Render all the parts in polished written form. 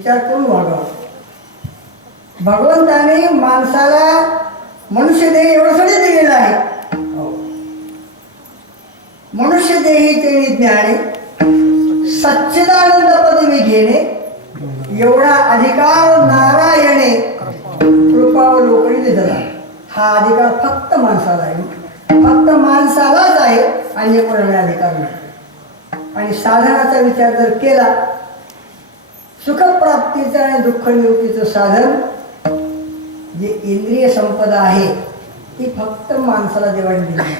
विचार करून वागावं. भगवंताने माणसाला मनुष्य देह एवढ्यासाठी दिलेला आहे. मनुष्य देही तेणी ज्ञाने सच्चिदानंद पदवी घेणे एवढा अधिकार नारायणे कृपावलोकनी दिला. हा अधिकार फक्त माणसाला आहे, फक्त माणसालाच आहे, अन्य कोणाला अधिकार नाही. आणि साधनाचा विचार जर केला, सुखप्राप्तीचं आणि दुःख निवृत्तीचं साधन जे इंद्रिय संपदा आहे ती फक्त माणसाला देवाने दिली.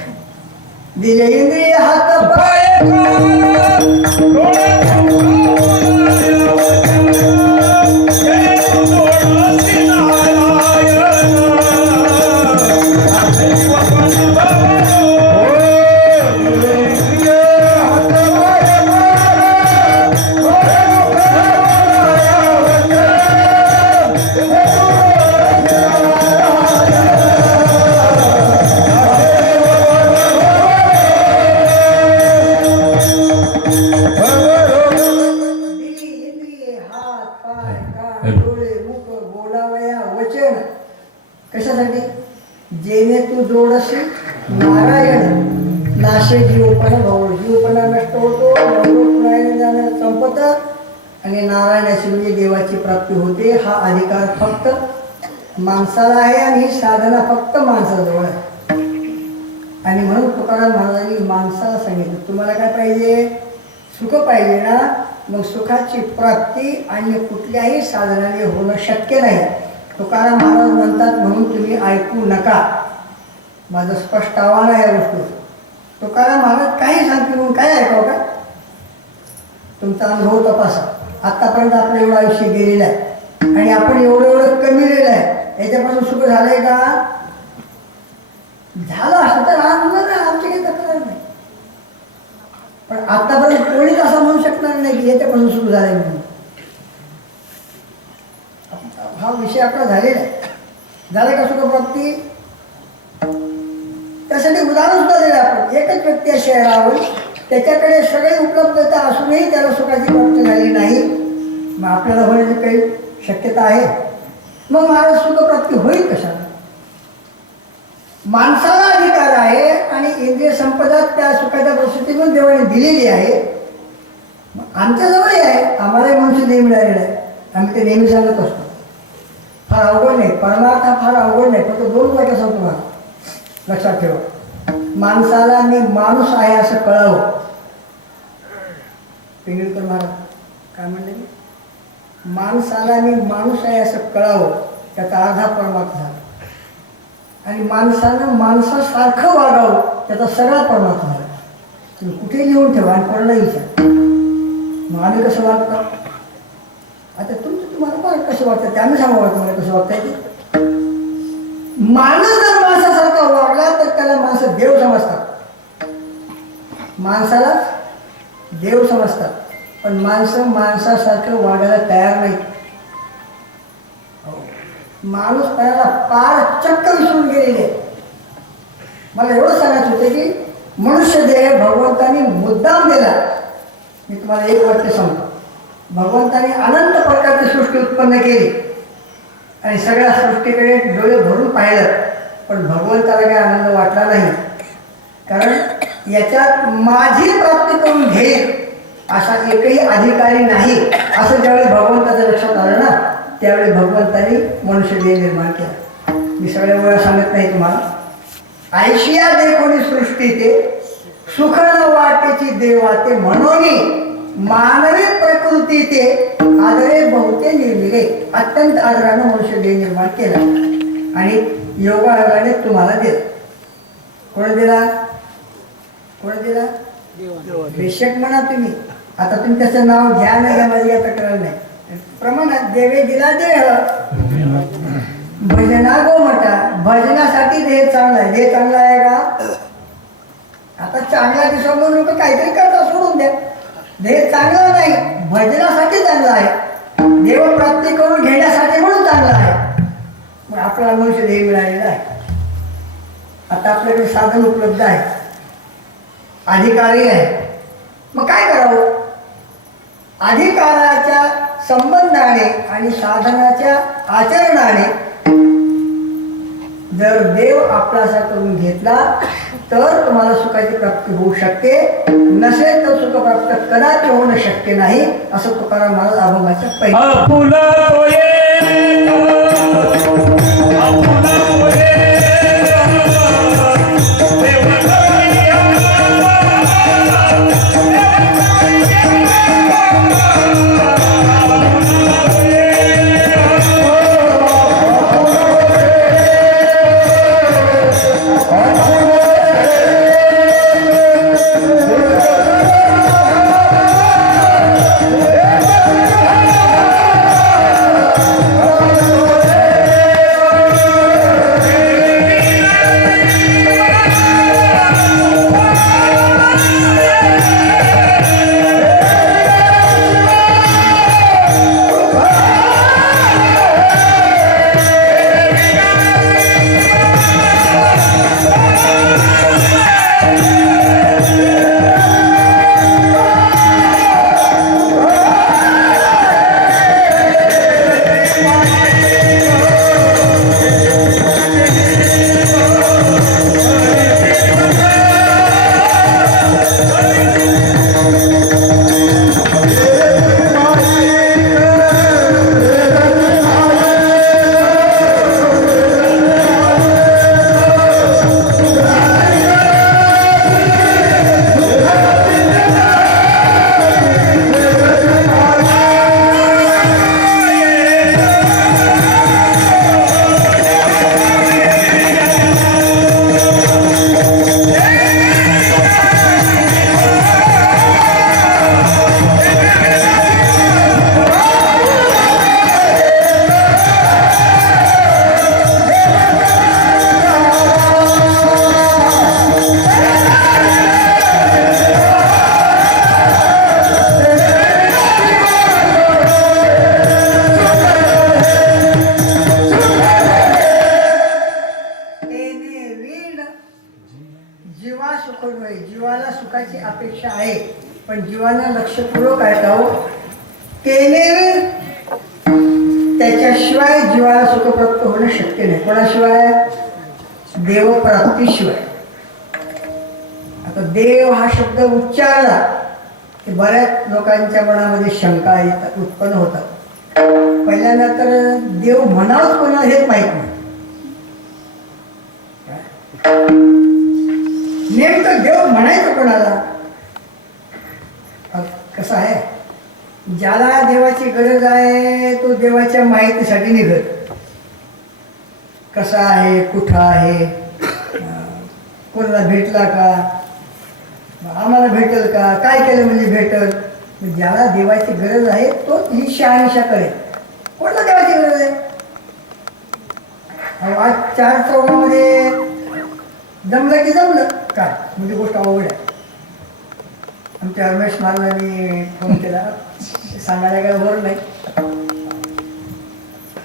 दिले इंद्रिय हात पाय कशासाठी? जेणे तू जोडशी नारायण नाशे जीवपणा भाऊ. जीवपणा नष्ट होतो, जाणं संपतं आणि नारायणाची म्हणजे देवाची प्राप्ती होते. हा अधिकार फक्त माणसाला आहे आणि ही साधना फक्त माणसाजवळ आहे. आणि म्हणून तुकाराम महाराजांनी माणसाला सांगितलं, तुम्हाला काय पाहिजे? सुख पाहिजे ना? मग सुखाची प्राप्ती आणि कुठल्याही साधनाने होणं शक्य नाही. तुकाराम महाराज म्हणतात, म्हणून तुम्ही ऐकू नका. माझं स्पष्ट आव्हान आहे या गोष्टी. तुकाराम महाराज काही सांगते म्हणून काय ऐकावं का? तुमचा अनुभव तपासा. आत्तापर्यंत आपलं एवढं आयुष्य गेलेलं आहे आणि आपण एवढं कमी लिहिलं आहे. याच्यापासून सुख झालंय का? झालं असं तर आमची काही तक्रार नाही. पण आतापर्यंत कोणीच असं म्हणू शकणार नाही की याच्यापासून सुरू झालंय म्हणून. हा विषय आपला झालेला आहे. झालं का सुखप्राप्ती? त्यासाठी उदाहरण सुद्धा दिलं आपण. एकच व्यक्ती अशी आहे राहुल, त्याच्याकडे सगळी उपलब्धता असूनही त्याला सुखाची प्राप्ती झाली नाही. मग आपल्याला होण्याची काही शक्यता आहे? मग महाराज सुखप्राप्ती होईल कशाला? माणसाला अधिकार आहे आणि इंद्रिय संपदा त्या सुखाच्या परिस्थितीतून देवाने दिलेली आहे. आमच्याजवळही आहे, आम्हालाही मनुष्य देह मिळालेला आहे. आम्ही ते नेहमी सांगत असतो. फार अवघड नाही, परमार्थ हा फार अवघड नाही. फक्त दोन वाक्य सांगतो तुम्हाला, लक्षात ठेवा. माणसाला मी माणूस आहे असं कळावं. पिंगळकर महाराज काय म्हणले? माणसाला मी माणूस आहे असं कळावं, त्याचा अर्धा परमार्थ झाला. आणि माणसानं माणसासारखं वागावं, त्याचा सगळा परमार्थ झाला. तुम्ही कुठे लिहून ठेवा आणि कोणाला विचार. मग आम्ही कसं वागतो? आता तुम्हाला पण कसं वाटतं ते आम्ही सांगावं तुम्हाला कसं वागता येते. माणूस जर माणसासारखा वागला तर त्याला माणसं देव समजतात. माणसाला देव समजतात. पण माणसं माणसासारखं वागायला तयार नाहीत. माणूस त्याला पार चक्क विसरून गेलेले. मला एवढं सांगायचं होतं की मनुष्य देह भगवंतानी मुद्दाम दिला. मी तुम्हाला एक वाक्य सांगतो. भगवंताने अनंत प्रकारची सृष्टी उत्पन्न केली आणि सगळ्या सृष्टीकडे डोळे भरून पाहिलं, पण भगवंताला काही आनंद वाटला नाही. कारण याच्यात माझी प्राप्ती करून घेईल असा एकही अधिकारी नाही. असं ज्यावेळी भगवंताच्या लक्षात आलं ना, त्यावेळी भगवंताने मनुष्य देह निर्माण केला. मी सगळ्या वेळा सांगत नाही तुम्हाला. ऐशिया देखोनी सृष्टी ते सुख न वाटेची देवा ते म्हणून मानवी प्रकृती ते आदरे बहुते निर्मिले. अत्यंत आदरानं मनुष्य देह निर्माण केला आणि योगायोगाने तुम्हाला दिला. कोण दिला? कोण दिला? बेशक म्हणा तुम्ही. आता तुम्ही त्याचं नाव घ्या नाही घ्या, माझी आता तक्रार नाही. प्रमाणात देवे दिला देह भजना गोमटा. भजनासाठी देह चांगला आहे. देह चांगला आहे का? आता चांगला दिसवा म्हणून लोक काहीतरी करता, सोडून द्या. देह चांगला नाही, भजनासाठी चांगला आहे. देव प्राप्ती करून घेण्यासाठी म्हणून चांगला आहे. मग आपल्याला मनुष्य देह मिळालेला आहे. आता आपल्याकडे साधन उपलब्ध आहे, अधिकारी आहे. मग काय करावं? अधिकाराच्या संबंधाने आणि साधनाच्या आचरणाने जर देव आपलासा करून घेतला तर तुम्हाला सुखाची प्राप्ती होऊ शकते, नसेल तर सुख प्राप्त कदापि होणं शक्य नाही, असं तुकाराम महाराज अभंगाच्या पहिले. जीवाला सुखाची अपेक्षा आहे, पण जीवाला लक्षपूर्वक ऐकावं. केले त्याच्याशिवाय जीवाला सुखप्राप्त होणं शक्य नाही. कोणाशिवाय? देवप्राप्तीशिवाय. आता देव हा शब्द उच्चारला की बऱ्याच लोकांच्या मनामध्ये शंका येतात, उत्पन्न होतात. पहिल्यांदा तर देव म्हणावंच कोणाला हेच माहीत नाही. नेमकं देव म्हणायचं कोणाला? कसं आहे, ज्याला देवाची गरज आहे तो देवाच्या माहितीसाठी निघत. कसा आहे, कुठं आहे, कोणाला भेटला का, आम्हाला भेटेल का, काय केलं म्हणजे भेटल. ज्याला देवाची गरज आहे तो ही शहानिशा करेल. कोणाला देवाची गरज आहे? आज 4 चौघामध्ये जमलं की जमलं काय म्हणजे गोष्ट अवघड आहे. आमच्या रमेश महाराजांनी फोन केला, सांगायला काय वर नाही.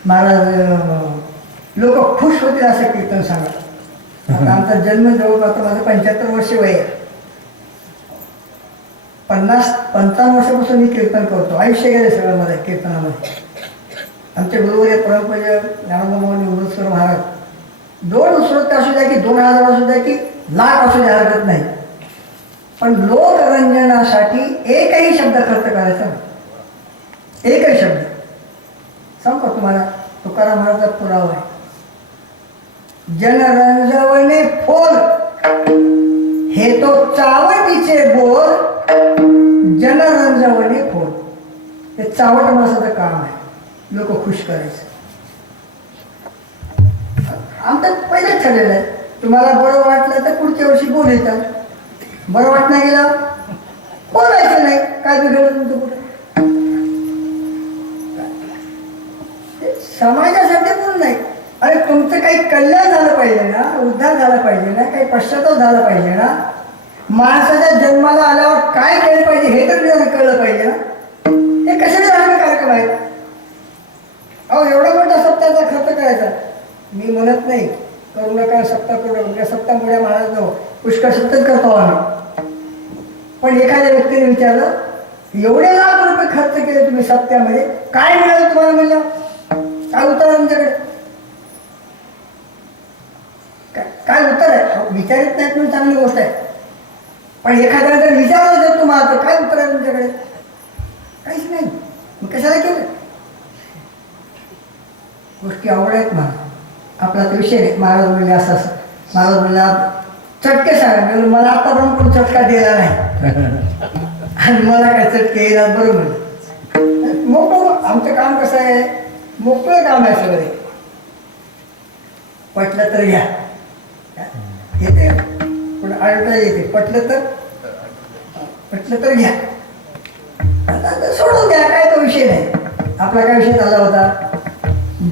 महाराज लोक खुश होतील असं कीर्तन सांगा. आता आमचा जन्म जवळपास माझं 75 वर्ष वय आहे. 50-55 वर्षापासून मी कीर्तन करतो. आयुष्य गेले सगळं माझ्या कीर्तनामध्ये. आमचे गुरुवर्य परमपूज्य ज्ञानोबा निवृत्तर महाराज 2 श्रोते असू द्या की 2000 असू द्या की लाख असू द्या हरकत नाही, पण लोकरंजनासाठी एकही शब्द खर्च करायचा नाही. एकही शब्द. सांगू तुम्हाला तुकाराम महाराजचा पुरावा आहे. जनरंजवणे फोल हे तो चावटीचे बोल, जनरंजवणे फोल. हे चावट माणसाचं काम आहे, लोक खुश करायचं. आमचं पहिलेच ठरलेलं आहे, तुम्हाला बरं वाटलं तर पुढच्या वर्षी बोलायचं, बरं वाट नाही गेलं बोलायचं नाही. काय बिघडलं तुमचं कुठं? समाजासाठी बोल नाही. अरे तुमचं काही कल्याण झालं पाहिजे ना, उद्धार झाला पाहिजे ना, काही पश्चाताप झाला पाहिजे ना, माणसाच्या जन्माला आल्यावर काय केलं पाहिजे हे तर तुम्हाला कळलं पाहिजे ना. हे कशाने धार्मिक कार्यक्रम आहेत? अहो एवढा मोठा सप्ताहाचा खर्च करायचा. मी म्हणत नाही करू नका, सप्ताह करू नका, सप्ताहामुळे महाराज पुष्कळ सप्ताह करतो आम्ही. पण एखाद्या व्यक्तीने विचारलं एवढे लाख रुपये खर्च केले तुम्ही सप्त्यामध्ये, काय मिळालं तुम्हाला म्हणलं? काय उत्तर आहे तुमच्याकडे? काय उत्तर आहे? विचारित नाहीत म्हणून चांगली गोष्ट आहे, पण एखाद्याला जर विचारलं जर तुम्हाला तर काय उत्तर आहे तुमच्याकडे? काहीच नाही. मग कशाला केलं? गोष्टी आवडायत मला. आपला तो विषय नाही. महाराज बोलले असं असं, महाराज बोलला चटके सांगा. मला आतापर्यंत कोण चटका दिला नाही आणि मला काय चटके येणार? बरोबर. मोकळं आमचं काम कसं आहे, मोकळं काम आहे सगळे. पटलं तर घ्या, येते पण अडचण येते. पटलं तर घ्या, सोडून द्या, काय तो विषय नाही. आपला काय विषय झाला होता?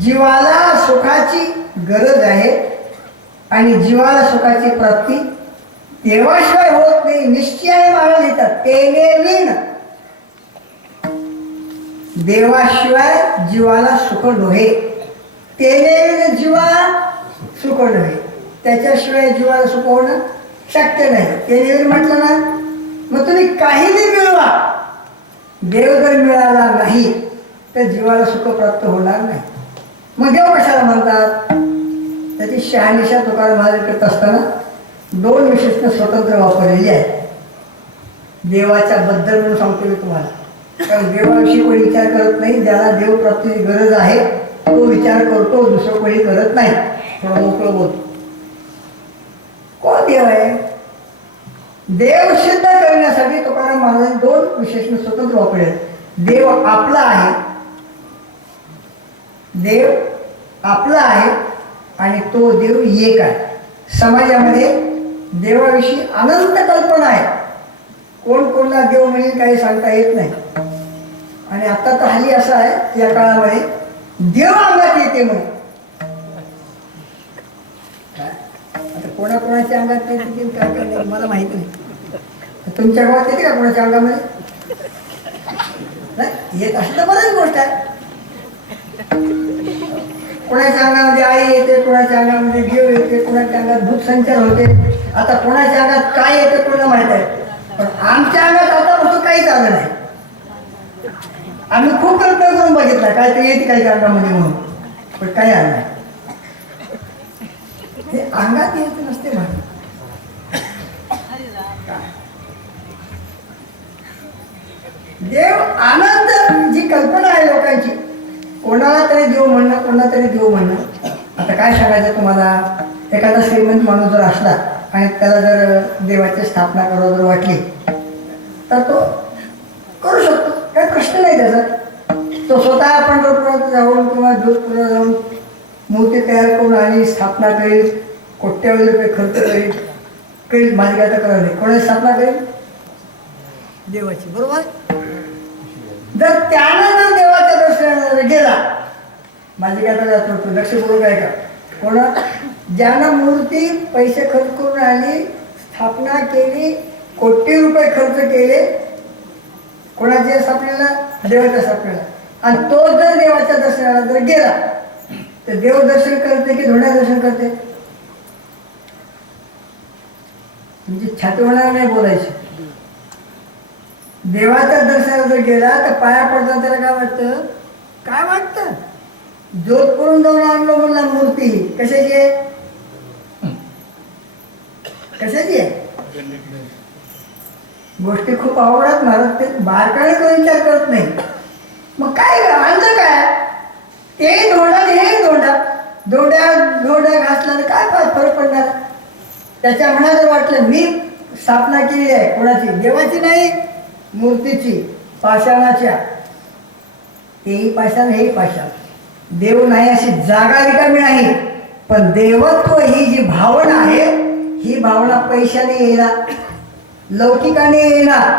जीवाला सुखाची गरज आहे आणि जीवाला सुखाची प्राप्ती देवाशिवाय होत नाही. निश्चयाने महाराज लिहितात, तेने विण देवाशिवाय जीवाला सुख नव्हे. तेने विण जीवा सुख नव्हे. त्याच्याशिवाय जीवाला सुख होणं शक्य नाही. तेने विण म्हटलं ना, मग तुम्ही काहीही मिळवा, देव जर मिळाला नाही तर जीवाला सुख प्राप्त होणार नाही. मग देव कशाला म्हणतात? त्याची शहानिशा तुकाराम महाराज करत असताना दोन विशेषणं स्वतंत्र वापरलेली आहेत. देवाच्या बद्दल म्हणून सांगतो मी तुम्हाला, कारण देवाविषयी कोणी विचार करत नाही. ज्याला देव प्राप्तीची गरज आहे तो विचार करतो, दुसरं कोणी करत नाही. थोडं मोकळं बोलतो. कोण देव आहे? देव सिद्ध करण्यासाठी तुकाराम महाराजांनी दोन विशेषण स्वतंत्र वापरले. देव आपला आहे, देव आपला आहे आणि तो देव एक आहे. समाजामध्ये देवाविषयी अनंत कल्पना आहे. कोण कोणला देव म्हणेल काही सांगता येत नाही. आणि आता तर हल्ली असं आहे या काळामध्ये, देव अंगात येते म्हणून. आता कोणाकोणाच्या अंगात नाही काय काय नाही मला माहिती नाही. तुमच्या गावात येते का कोणाच्या अंगामध्ये? नाही येत असं तर बरीच गोष्ट आहे. कोणाच्या अंगामध्ये आई येते, कोणाच्या अंगामध्ये देव येते, कोणाच्या अंगात भूत संचार होते. आता कोणाच्या अंगात काय येते कोणाला माहित आहे, पण आमच्या अंगात आतापासून काहीच आलं नाही. आम्ही खूप कल्पना करून बघितला काय ते येते काही अंगामध्ये म्हणून, पण काही आलं नाही. हे अंगात येत नसते म्हणून. देव आनंद जी कल्पना आहे लोकांची, कोणाला तरी देव म्हणणं, कोणाला तरी देव म्हणणं. आता काय सांगायचं तुम्हाला? एखादा श्रीमंत माणूस जर असला आणि त्याला जर देवाची स्थापना करावं जर वाटली तर तो करू शकतो, काही प्रश्न नाही त्याचा. तो स्वतः पंढरपुरात जाऊन किंवा जोधपुरात जाऊन मूर्ती तयार करून आणि स्थापना करेल, कोट्यावधी रुपये खर्च करेल. माझी काय तक्रार नाही. कोणाची स्थापना करेल? देवाची. बरोबर. जर त्यानं जर देवाच्या दर्शनाला गेला, माझी काय तर लक्षपूर्वक आहे का? कोणा ज्यानं मूर्ती पैसे खर्च करून आली, स्थापना केली, कोटी रुपये खर्च केले, कोणाच्या स्थापनेला? देवाच्या स्थापनेला. आणि तो जर देवाच्या दर्शनाला जर गेला तर देव दर्शन करते की धोंडा दर्शन करते? म्हणजे छाती होणार नाही बोलायची. देवाच्या दर्शनाला जर गेला तर पाया पडतात त्याला काय वाटतं? काय वाटतं? जोधपुरून जाऊन आणलो म्हणला मूर्ती. कशाची आहे? कशाची आहे? गोष्टी खूप आवडतात महाराज, ते बारकाणे तो विचार करत नाही. मग काय आणलं काय? ते धोंडा हे धोंडा, धोंडा घासला तर काय फरक पडणार? त्याच्या मनात जर वाटलं मी स्थापना केली आहे, कोणाची? देवाची नाही, मूर्तीची, पाषाणाच्या. तेही पाषाण हेही पाषाण. देव नाही अशी जागा रिकामी नाही, पण देवत्व ही जी भावना आहे, ही भावना पैशाने येणार, लौकिकाने येणार.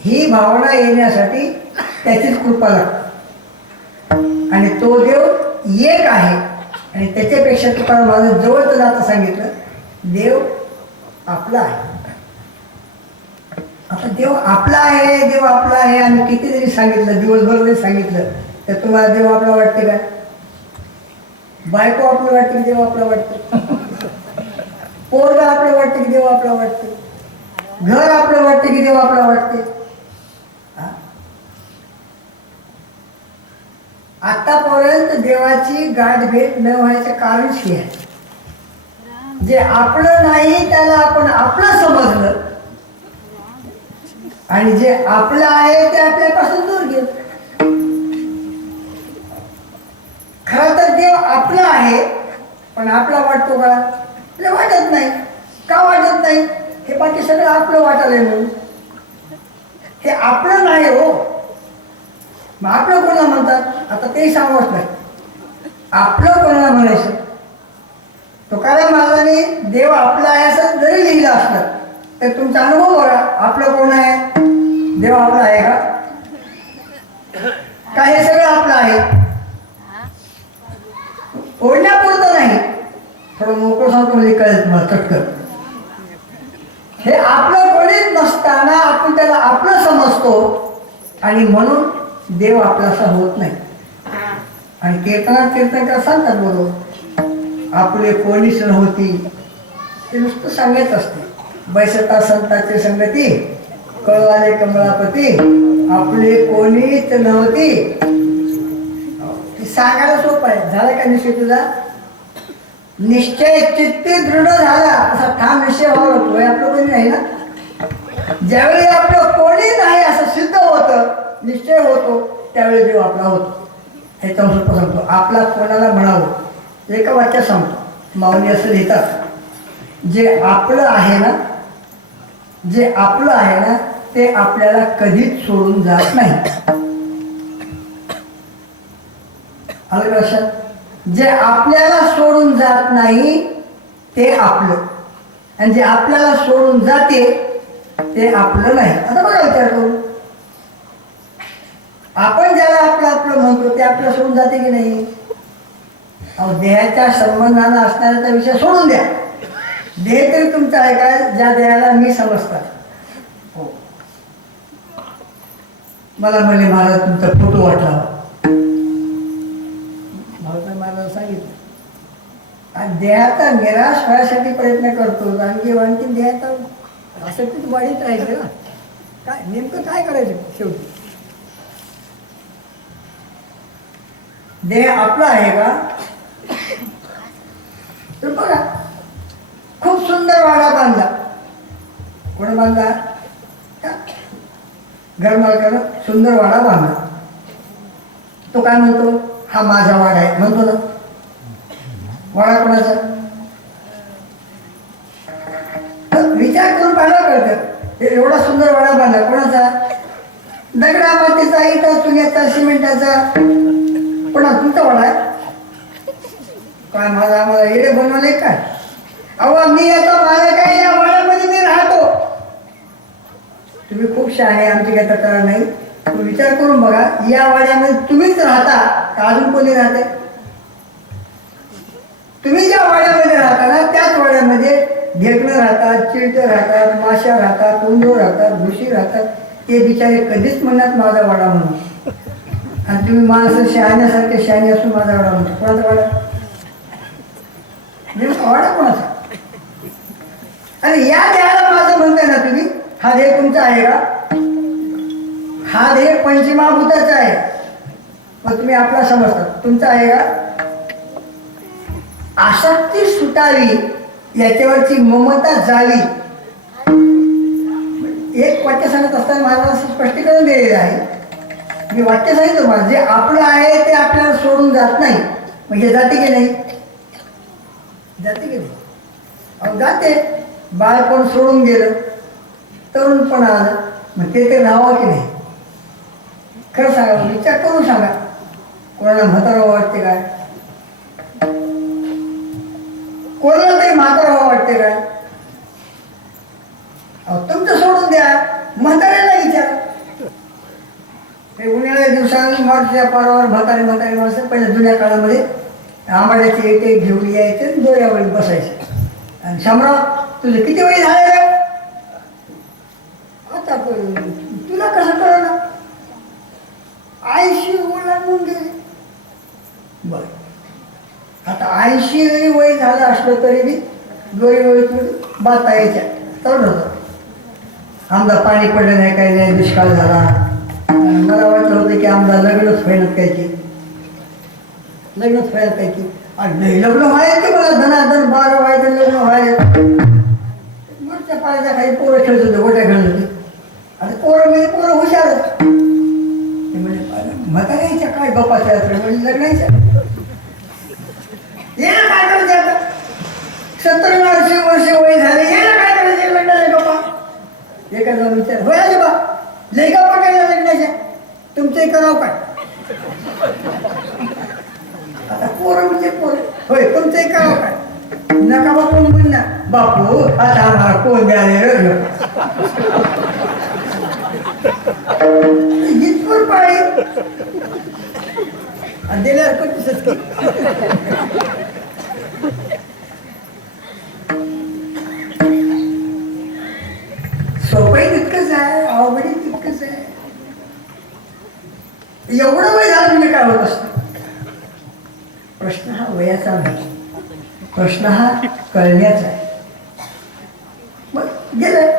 ही भावना येण्यासाठी त्याचीच कृपा लागते. आणि तो देव एक आहे. आणि त्याच्यापेक्षा तुकाराम महाराज जवळच जाता सांगितलं, देव आपला आहे. आता देव आपला आहे, देव आपला आहे आणि किती जरी सांगितलं, दिवसभर जरी सांगितलं, तर तुम्हाला देव आपला वाटते का? बायको आपलं वाटते की देव आपला वाटतं? पोरगा आपलं वाटते की देव आपला वाटते? घर आपलं वाटते की देव आपला वाटते? आतापर्यंत देवाची गाठ भेट न व्हायचं कारणच हे आहे. जे आपलं नाही त्याला आपण आपलं समजलं आणि जे आपलं आहे ते आपल्यापासून दूर गेलं. खरं तर देव आपला आहे, पण आपला वाटतो का? आपल्याला वाटत नाही. का वाटत नाही? हे बाकी सगळं आपलं वाटायला म्हणून. हे आपलं नाही हो. मग आपलं कोणाला म्हणतात? आता ते सांगत नाही. आपलं कोणाला म्हणायचं? तुकाराम महाराजांनी देव आपला आहे असं जरी लिहिलं असलं तर तुमचा अनुभव बघा. आपलं कोण आहे? देव आपला आहे का? का हे सगळं आपलं आहे? ओढण्यापुरतं नाही. थोडं मोकळं सांगतो म्हणजे कळत मला चटकन. हे आपलं कोणीच नसताना आपण त्याला आपलं समजतो आणि म्हणून देव आपलासा होत नाही. आणि कीर्तनकार सांगतात बरोबर, आपले कोणीच नव्हती. ते नुसतं सांगत असते. बैसता संतांची संगती, कळवाले कमलापती, आपले कोणीच नव्हती. सांगायला सोपं आहे. झाला का निश्चय तुझा? निश्चय चित्ती दृढ झाला असा ठाम निश्चय व्हावा लागतो. हे आपलं कोणी नाही ना. ज्यावेळी आपलं कोणी नाही असं सिद्ध होतं, निश्चय होतो, त्यावेळी देव आपला होतो. हे सोपं सांगतो. आपला कोणाला म्हणावं? एका वाक्यात सांगतो. माऊली असं लिहितात, जे आपलं आहे ना, जे आपलं आहे ना ते आपल्याला कधीच सोडून जात नाही. आलं का लक्षात? जे आपल्याला सोडून जात नाही ते आपलं, आणि जे आपल्याला सोडून जाते ते आपलं नाही. आता बघा विचार करू. आपण ज्याला आपलं आपलं म्हणतो ते आपल्याला सोडून जाते की नाही? अहो, देहाच्या संबंधानं असणाऱ्याचा विषय सोडून द्या. देह तरी तुमचा आहे का? ज्या देहाला मी समजतात. हो, मला म्हणले महाराज तुमचा फोटो वाटला. मला सांगितलं आणि देहाचा निराश व्हायसाठी प्रयत्न करतो. आणखी देहाचा आसक्तीत वाढीत राहायचं ना. काय नेमकं काय करायचं शेवटी? देह आपला आहे का? तर बघा, खूप सुंदर वाडा बांधला. कोण बांधला? घरमालकानं सुंदर वाडा बांधला. तो काय म्हणतो? हा माझा वाडा आहे म्हणतो ना. वाडा कोणाचा? विचार करून पाहायला कळतं. हे एवढा सुंदर वाडा बांधला कोणाचा? दगडा मातीचा, इटा चुन्याचा, सिमेंटाचा. कोणा? तुमचा वाडा आहे काय? माझा आम्हाला येडे बनवले काय? अहो, मी आता मालक आहे, या वाड्यामध्ये मी राहतो. तुम्ही खूप शहाणे, आमची काही तक्रार नाही. तुम्ही विचार करून बघा, या वाड्यामध्ये तुम्हीच राहता का अजून कोणी राहते? तुम्ही ज्या वाड्यामध्ये राहता ना त्याच वाड्यामध्ये ढेकणं राहतात, चिलटं राहतात, माशा राहतात, उंदूर राहतात, घुशी राहतात. ते बिचारे कधीच म्हणतात माझा वाडा म्हणून. आणि तुम्ही माणसं शहाण्यासारखे शहाणे असून माझा वाडा म्हणतो. कोणाचा वाडा? वाडा कोणाचा? आणि या देहाला माझं म्हणताय ना तुम्ही, हा देह तुमचा आहे का? हा देह पंचमहाभूताचा आहे, मग तुम्ही आपला समजता. तुमचा आहे का? आसक्ती सुटावी, याच्यावरची ममता जावी. एक वाक्य सांगत असताना मला असं स्पष्टीकरण दिलेलं आहे. मी वाक्य सांगितलं मला, जे आपलं आहे ते आपल्याला सोडून जात नाही. म्हणजे जाते की नाही? जाते की नाही? अहो जाते. बाळपण सोडून गेलं, तरुणपण आलं, मग ते राहावं की नाही? खरं सांगा, विचार करून सांगा. कोणाला म्हातारा वाटते काय? कोणाला तरी म्हातारा वाटते काय? अहो तुमचं सोडून द्या, म्हाताऱ्याला विचार. ते उन्हाळ्या दिवसात मार्चच्या पारावर म्हातारे माणसं पहिल्या जुन्या काळामध्ये आंबाड्याचे एक घेऊन यायचे, दोऱ्यावर बसायचे. आणि शामराव तुझं किती वय झालं? आता तुला कसं कळलं? 80 ओलांडून गेले. बरं, आता 80 वय झालं असलं तरी बी दोरी वय बाता यायच्या तर होतं. आमदा पाणी पडलं नाही, काही नाही, दुष्काळ झाला. मला वाटलं होतं की आमदा लग्नच होईनच काय की. लग्नच व्हायला पाहिजे. आणि नाही लग्न व्हायचं की मला धनाधन 12 व्हायचं लग्न व्हायचं. त्या पाण्याच्या काही पोरं खेळत होते, गोट्या खेळत होते. आणि पोरं हुशारच. ते म्हणजे म्हाताऱ्याच्या काय गप्पाच्या म्हणजे लग्नाच्या ये काय करायचे आता 70 वर्ष वय झाले, ये काय करायचे लग्नाच्या गप्पा. एखादा विचार होय आले बा लय गप्पा केल्या लग्नाच्या, तुमचे करावं काय. आता पोरं म्हणजे पोरं होय तुमचंही करावं काय. नका बा कोण म्हणणार बापू आता आम्हाला कोण द्यायला इथपर पाळी दिल्यावर कधीच सोपंही तितकंच आहे, अवघडही तितकंच आहे. एवढं वय झालं म्हणजे काय होत असतं. प्रश्न हा वयाचा नाही, प्रश्न हा कळण्याचा आहे. मग गेलं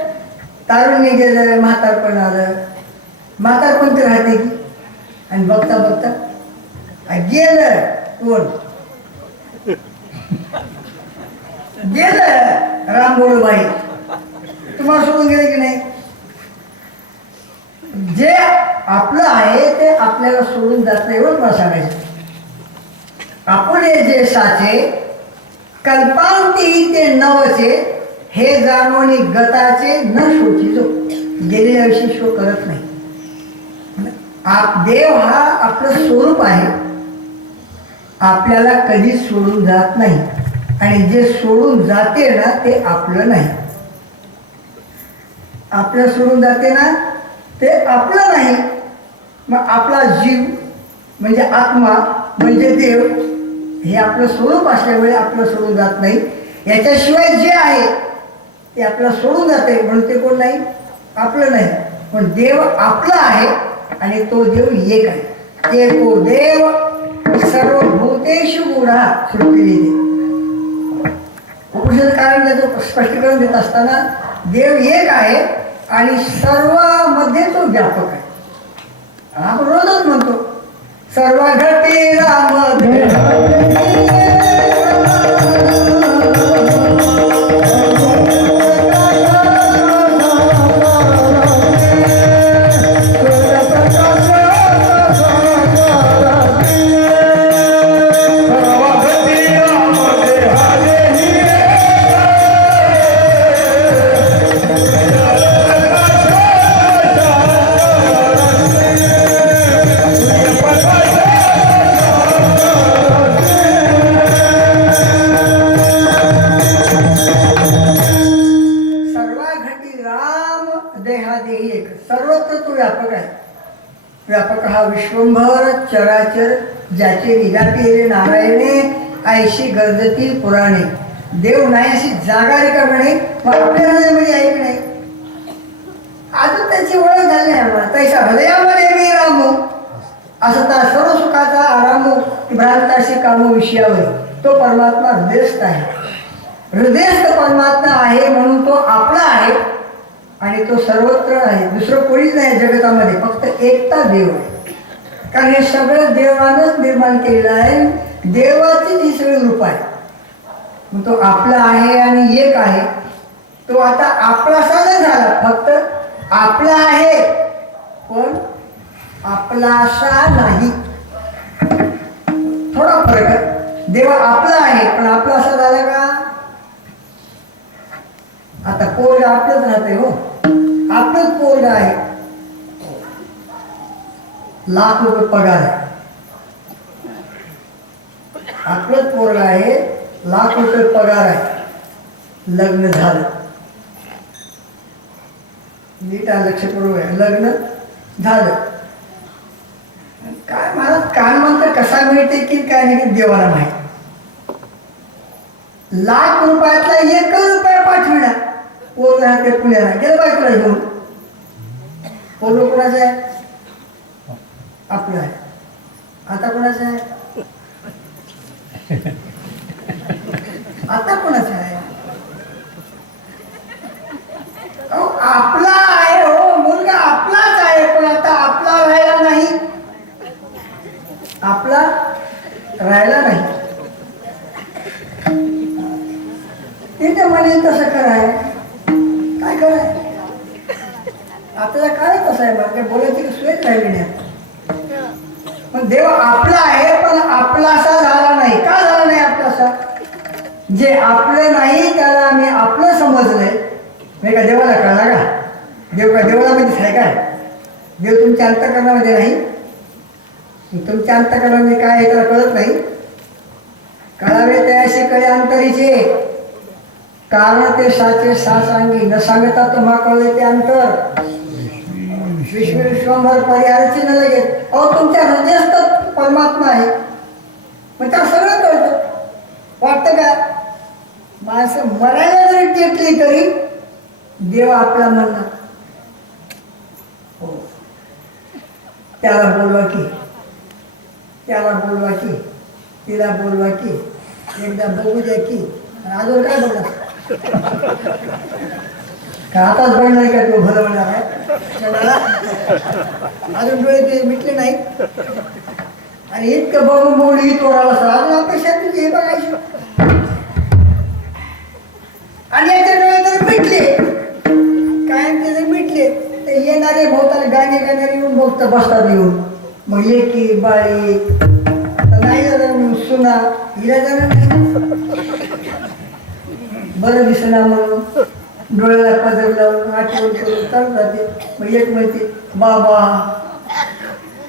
तारुण्य गेलं, म्हातारपण आलं. म्हातारपण तर राहते की. आणि बघता बघता गेलं कोण गेलं रामगोळूबाई. तुम्हाला सोडून गेले की नाही. जे आपलं आहे ते आपल्याला सोडून जात नाही एवढं मला सांगायचं. आपण जे साचे कल्पांती ते नवचे हे जाणवणी गताचे न शोचितो. गेलेल्या विषयी शो करत नाही. देव हा आपलं स्वरूप आहे, आपल्याला कधीच सोडून जात नाही. आणि जे सोडून जाते ना ते आपलं नाही. आपलं सोडून जाते ना ते आपलं नाही. मग आपला जीव म्हणजे आत्मा म्हणजे देव हे आपलं स्वरूप असल्यामुळे आपलं सोडून जात नाही. याच्याशिवाय जे आहे ते आपल्याला सोडून जाते म्हणून ते कोण नाही, आपलं नाही. पण देव आपला आहे आणि तो देव एक आहे. एको देव सर्वभूतेषु गूढा श्रुती लिहिते. उपनिषद कारण त्याचं स्पष्टीकरण देत असताना देव एक आहे आणि सर्वांमध्ये तो व्यापक आहे. आपण रोजच म्हणतो सर्व घटी राम व्यापक हा विश्वंभर चराचर ज्याचे विघाती नारायणे ऐशी गर्जती पुराणे. देव नाही अशी जागा रिकामी मग आपल्या हृदयामध्ये ऐक नाही. अजून त्याची ओळख झाली नाही आम्हाला. तैसा हृदयामध्ये मी रामो असं तर सर्व सुखाचा आरामो भ्रांताशी कामो विषयावर तो परमात्मा हृदयस्थ आहे. हृदयस्थ परमात्मा आहे म्हणून तो आपला आहे आणि तो सर्वत्र आहे. दुसरं कोणीच नाही जगतामध्ये, फक्त एकटा देव आहे. कारण हे सगळं देवानंच निर्माण केलेलं आहे. देवाची ही सगळी रूप आहे. मग तो आपला आहे आणि एक आहे. तो आता आपलासा नाही झाला, फक्त आपला आहे पण आपलासा नाही. थोडा फरक आहे. देव आपला आहे पण आपलासा झाला का. आता पोरग आपलंच राहते हो, आपलंच पोरग आहे. ₹1,00,000 पगार आहे. आपलंच पोरग आहे, ₹1,00,000 पगार आहे. लग्न झालं, नीट लक्षपूर्वक आहे. लग्न झालं काय मला कान मंत्र कसा मिळते की काय नाही देवाला माहिती. ₹1,00,000 ₹1 पाठविला. पोरग राहते पुण्याला, गेलं बायकोला घेऊन. पोरग कोणाचं आहे, आपलं आहे. आता कोणाचं आहे, आता कोणाचं आहे. आपला आहे हो, मुलगा आपलाच आहे पण आता आपला राहायला नाही. आपला राहायला तिथे म्हणे तसं कराय काय कराय आपल्याला काय कसं आहे बरं बोलायची सोयच राहिली नाही. पण देव आपला आहे पण आपलासा झाला नाही. का झाला नाही आपलासा? जे आपलं नाही त्याला आम्ही आपलं समजलंय. नाही का देवाला कळला का? देव का देवाला मध्ये आहे काय? देव तुमच्या अंतःकरणामध्ये नाही. तुमच्या अंतःकरणामध्ये काय आहे त्याला कळत नाही. कळावे त्याशी कळे अंतरीचे कारण ते साचे सांगी न सांगता तुम्हा कळले ते अंतर विश्वभर परिहाराची न लगेच. अहो तुमच्या हृदयस्थ परमात्मा आहे मग त्याला सगळं कळतं. वाटतं का माणसं मरायला जरी टेकली तरी देव आपला म्हणणार हो त्याला बोलवा की त्याला बोलवा की तिला बोलवा की एकदा बघू द्या की अजून काय बोलणार का आताच बघणार का तो भलं म्हणणार आहे अजून डोळे ते मिटले नाही आणि इतकं बघून बघून ही तोडाला सर अजून अपेक्षा तुझी हे बघायची आणि याचे डोळे जर मिटले कायम ते जर मिटले तर येणारे भोवताला गाणे गाणारे येऊन बघता बसतात येऊन मग लेकी बाळी नाही झालं सुना हिला जाणार नाही बरं दिसणार म्हणून डोळ्याला पदर लावून आठवण करून चालू जाते. मग एक म्हणते बाबा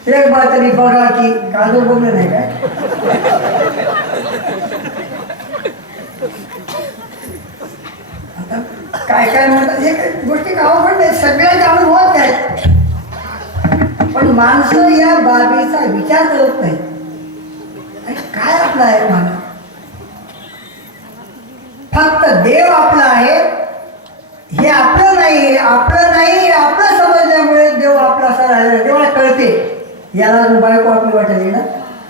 एक बा तरी बघा की काजू बघलं नाही काय आता काय काय म्हणतात हे गोष्टी गावा पण नाही सगळ्या अनुभवात आहेत. पण माणसं या बाबीचा विचार करत नाही. आणि काय आपला आहे म्हणा फक्त देव आपला आहे हे आपलं नाही आपलं समजल्यामुळे देव आपला असा राहिला. देवाला कळते याला बायको आपली वाटायची ना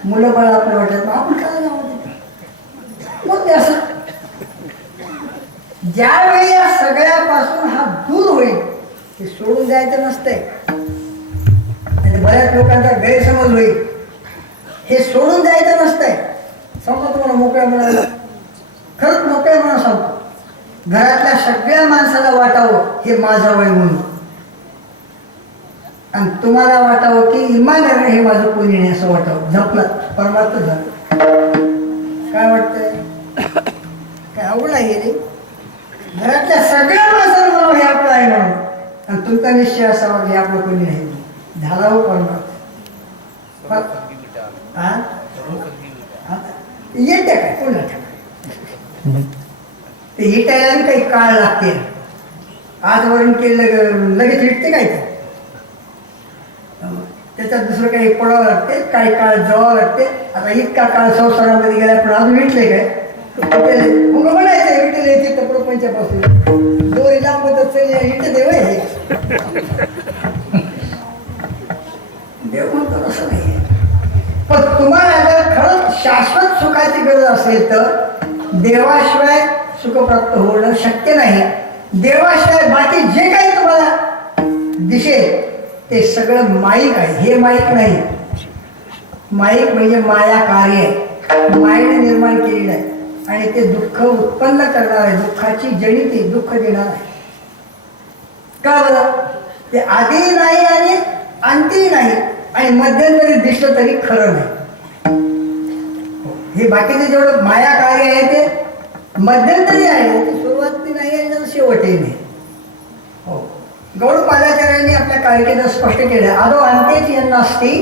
मुलं बाळ आपलं वाटत आपण काय मग ते असं ज्यावेळी या सगळ्यापासून हा दूर होईल ते सोडून जायचं नसतंय. बऱ्याच लोकांचा गैरसमज होईल हे सोडून जायचं नसतंय. समजा तुम्हाला मोकळ्या म्हणाला खरंच मोकळ्या म्हणा सांगतो घरातल्या सगळ्या माणसाला वाटावं हे माझं वय म्हणून आणि तुम्हाला वाटावं की इमानदार हे माझं कोणी नाही असं वाटावं झपलं परमार्थ झालं. काय वाटतंय काय अवघड आहे रे. घरातल्या सगळ्या माणसाला म्हणावं हे आपलं आहे म्हणून आणि तुमचा निश्चय असावा हे आपलं कोणी नाही झाला हो परमार्थ. येते काय कोण ते हिटायला काही काळ लागते. आजवरून केलं लगेच हिटते काय त्याच्यात दुसरं काही पडावं लागते काही काळ जवावं लागते. आता इतका काळ संसारामध्ये गेला पण अजून विटले काय मग म्हणायचं विटेल यायचे तर प्रपंचापासून दोरी लांबत हिट देव आहे देव म्हणतो असं नाही. पण तुम्हाला जर खरंच शाश्वत सुखाची गरज असेल तर देवाशिवाय सुख प्राप्त होणं शक्य नाही. देवाशिवाय बाकी जे काही तुम्हाला दिसेल ते सगळं माईक आहे. हे माईक नाही. माईक म्हणजे माया कार्य मायेने निर्माण केलेलं आहे आणि ते दुःख उत्पन्न करणार आहे. दुःखाची जनिती दुःख देणार आहे. का बरं ते आधी नाही आणि अंती नाही आणि मध्यंतरी दिसलं तरी खरं नाही. हे बाकीचे जेवढं माया कार्य आहे ते मध्यंतरी आहे. सुरुवाती नाही आणि त्याचं शेवटही नाही. हो गौडपादाचार्यांनी आपल्या कारिकेत स्पष्ट केलं आदो अंत्येची नास्ती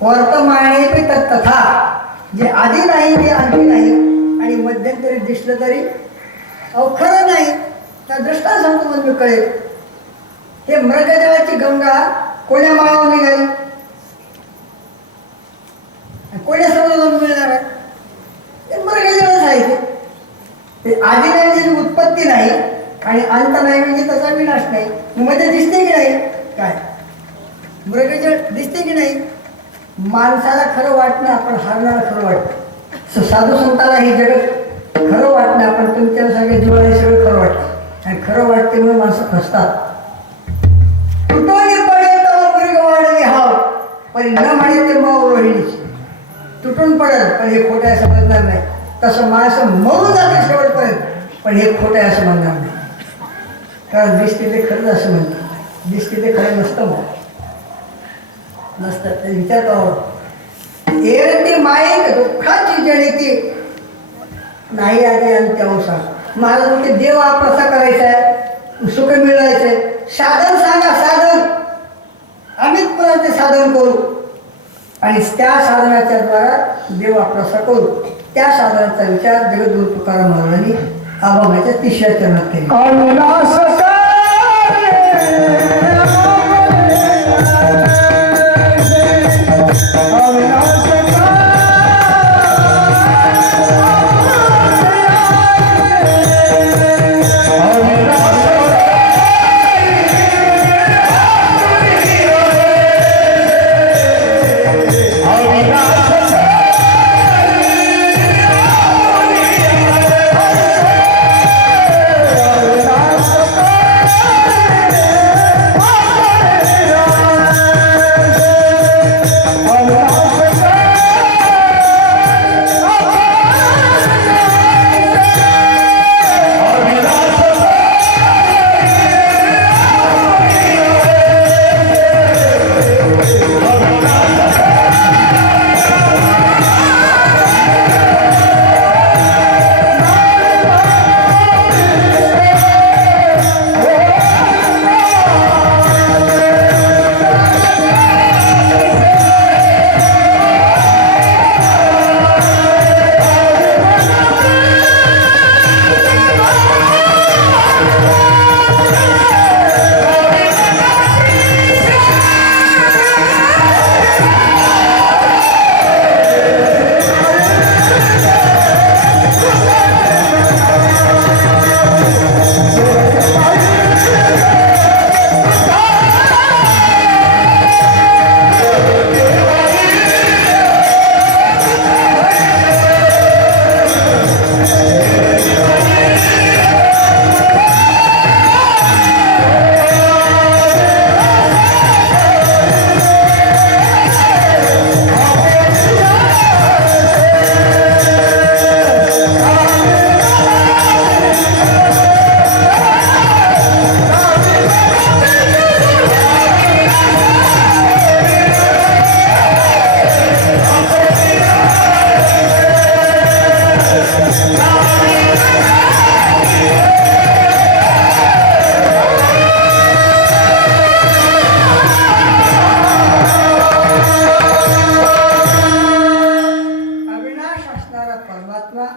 वर्तमाने तथा जे आधी नाही ते अंती नाही आणि मध्यंतरी दिसलं तरी खरं नाही. त्या दृष्टांत सांगतो म्हणजे कळेल. हे मृगजळाची गंगा कोण्या माळावर निघाली कोण्या समुद्राला मिळणार आहे ते मृगजळच आहे. ते आधी नाही त्याची उत्पत्ती नाही आणि अंत नाही म्हणजे त्याचा विनाश नाही. मध्ये दिसते की नाही काय मृगजळ दिसते की नाही. माणसाला खरं वाटणं आपण हारणाला खरं वाटतं. साधू संताला हे जगत खरं वाटणं आपण तुमच्या सगळ्या जीवाला सगळं खरं वाटतं आणि खरं वाटते म्हणून माणसं फसतात. तुटवणी पडेल तर मृग वाढले हाव पण न म्हणे ते मग रोहिणीची तुटून पडेल पण हे खोट्या समजणार नाही. तसं माणसं मरून जाते शेवटपर्यंत पण हे खोटं आहे असं म्हणणार नाही. कारण दिसते ते खरंच असं म्हणतात. दिसते ते खरं नसतं मग नसतं. ते विचार करावं. एरती माईक दुःखाची जनिती नाही आधी अंत्यवसार. मला तुमचे देव हा कसा करायचा आहे, सुख मिळवायचंय, साधन सांगा. साधन आम्हीच कोणाचे साधन करू आणि त्या साधनाच्या द्वारा देव आपलासा करू. त्या साधनाचा विचार जगद्गुरु तुकाराम महाराजांनी अभंगाच्या 3ऱ्या चरणात केला.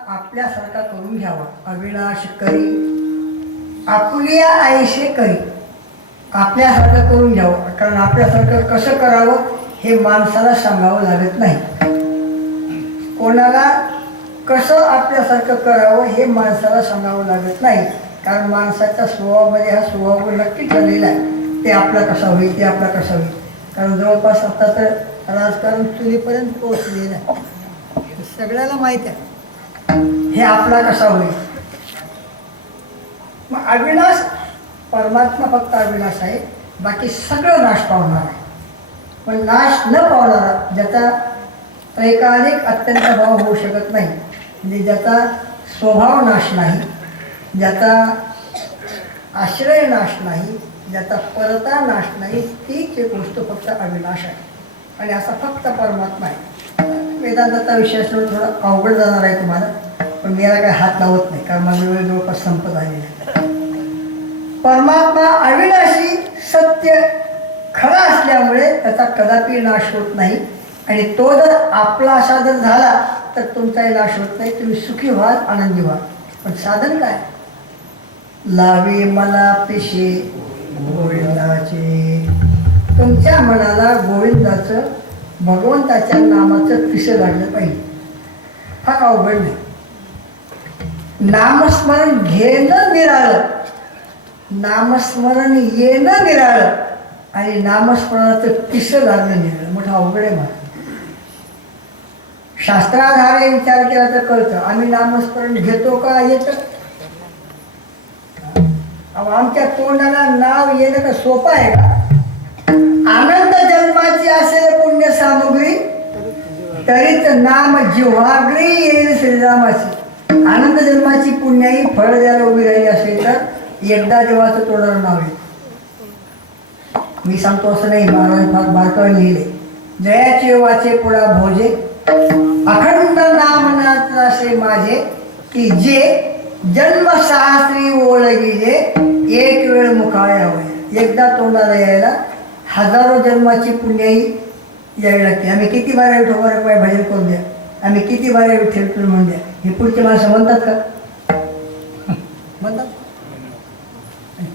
आपल्यासारखा करून घ्यावा. अविनाश करी आपुलिया आईशे करी. आपल्यासारखं करून घ्यावं. कारण आपल्यासारखं कसं करावं हे माणसाला सांगावं लागत नाही. कोणाला कसं आपल्यासारखं करावं हे माणसाला सांगावं लागत नाही. कारण माणसाच्या स्वभावामध्ये हा स्वभाव नक्की ठरलेला आहे. ते आपला कसा होईल, ते आपला कसा होईल. कारण जवळपास आता तर राजकारण चुलीपर्यंत पोहोचलेलं आहे. सगळ्याला माहीत आहे हे आपला कसा होईल. मग अविनाश परमात्मा फक्त अविनाश आहे. बाकी सगळं नाश पावणार आहे. पण नाश न पावणारा ज्याचा त्रैकालिक अत्यंत भाव होऊ शकत नाही, म्हणजे ज्याचा स्वभाव नाश नाही, ज्याचा आश्रय नाश नाही, ज्याचा परता नाश नाही, तीच एक गोष्ट फक्त अविनाश आहे. आणि असा फक्त परमात्मा आहे. वेदांताचा विषय असल्यावर थोडा अवघड जाणार आहे तुम्हाला, पण मी याला काही हात लावत नाही कारण माझा वेळ जवळपास संपत आलेला आहे. परमात्मा अविनाशी सत्य खरा असल्यामुळे त्याचा कदापि नाश होत नाही. आणि तो जर आपला असा जर झाला तर तुमचाही नाश होत नाही. तुम्ही सुखी व्हाल, आनंदी व्हाल. पण साधन काय? लावे मला पिशे गोविंदाचे. तुमच्या मनाला गोविंदाचं, भगवंताच्या नामाचं पिसं लागलं पाहिजे. हा अवघड नाही. नामस्मरण घेणं निराळं, नामस्मरण येणं निराळं आणि नामस्मरणाचं पिसं लागणं निराळं. मोठं अवघड आहे. मला शास्त्राधारे विचार केला तर कळतं. आम्ही नामस्मरण घेतो का येतं? आमच्या तोंडाला नाव येणं का सोपं आहे का? आनंद जन्माची असेल पुण्य सामुग्री तरीच नाम जिव्हाग्री येईल श्रीरामाची. आनंद जन्माची पुण्याई फळ द्यायला उभी राहिली असेल तर एकदा देवाचं तोंडावर नाव येईल. मी सांगतो असं नाही, महाराज फार बारकाईने लिहिले. जयाचे वाचे पुढा भोजे अखंड नाम नाचे माझे, की जे जन्म सहस्री ओळखिले एक वेळ मुखाया यावं. एकदा तोंडाला यायला हजारो जन्माची पुण्याई यावी लागते. आम्ही किती बाऱ्या विठोबा रखमाई भजन करून द्या, आम्ही किती बाऱ्या विठ्ठल म्हणून द्या, हे पुढचे माणसं म्हणतात का? म्हणतात.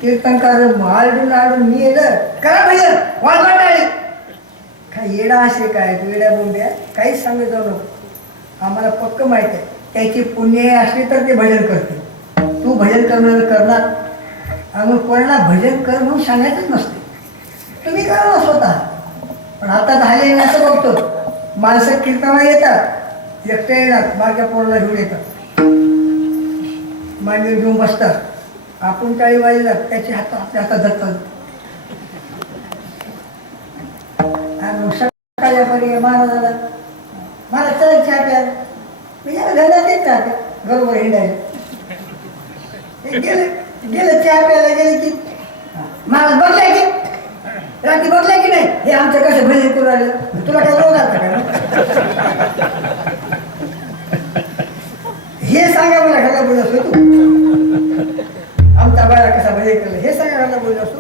कीर्तनकार आलडून आलडून मी येलं करा भजन वाजवाटाळी. काय येडा असे काय तू येड्या बोंड्या काहीच सांगत जाऊ नको. आम्हाला पक्क माहीत आहे त्याची पुण्य असली तर ते भजन करते. तू भजन करणार आणि कोणाला भजन कर म्हणून सांगायचंच नसते. तुम्ही करा ना स्वतः. पण आता झाले असं बघतो माणसं कीर्तनाला येतात, एकट्या येणार बारक्या पोराला घेऊन येतात, मांडीवर घेऊन बसतात. आपण टाळी वाजतात, त्याचे हात आपल्या हातात धरतात. आणि सकाळच्या परी महाराजाला मला चल चहा प्यायला मी घरात येत राहते बरोबर हिंडायला. गेलं चहा प्यायला गेले की महाराज बघलाय की रात्री बघलाय की नाही हे आमचं कसं भजन करू राहिलं, तुला काय रोग आलता का? हे सांगा मला घराला बोलत असतो तू आमचा बाळा कसा भजन केलं हे सांगा घराला बोलत असतो.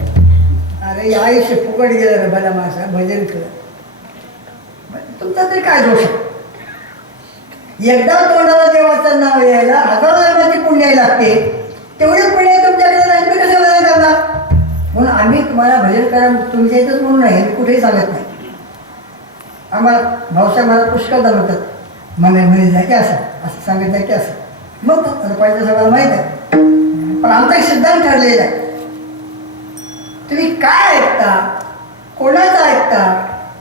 अरे आयुष्य फुकट गेलं रे भला माणसा भजन केलं. तुमचा तरी काय दोष? एकदा तोंडाला देवाचं नाव यायला हजारो जन्माची पुण्य लागते. तेवढे पुण्य तुमच्याकडे नाही मी कसं भजन करणार? म्हणून आम्ही तुम्हाला भजन करा तुमच्या इथंच म्हणून नाही, मी कुठेही सांगत नाही. आम्हाला भाऊसाहेब मला पुष्कळ दाखवतात, मला म्हणे जा की असं सांगत जा की असं. मग रुपयाचं सगळं माहीत आहे. पण आमचा एक सिद्धांत ठरलेला आहे. तुम्ही काय ऐकता, कोणाचं ऐकता,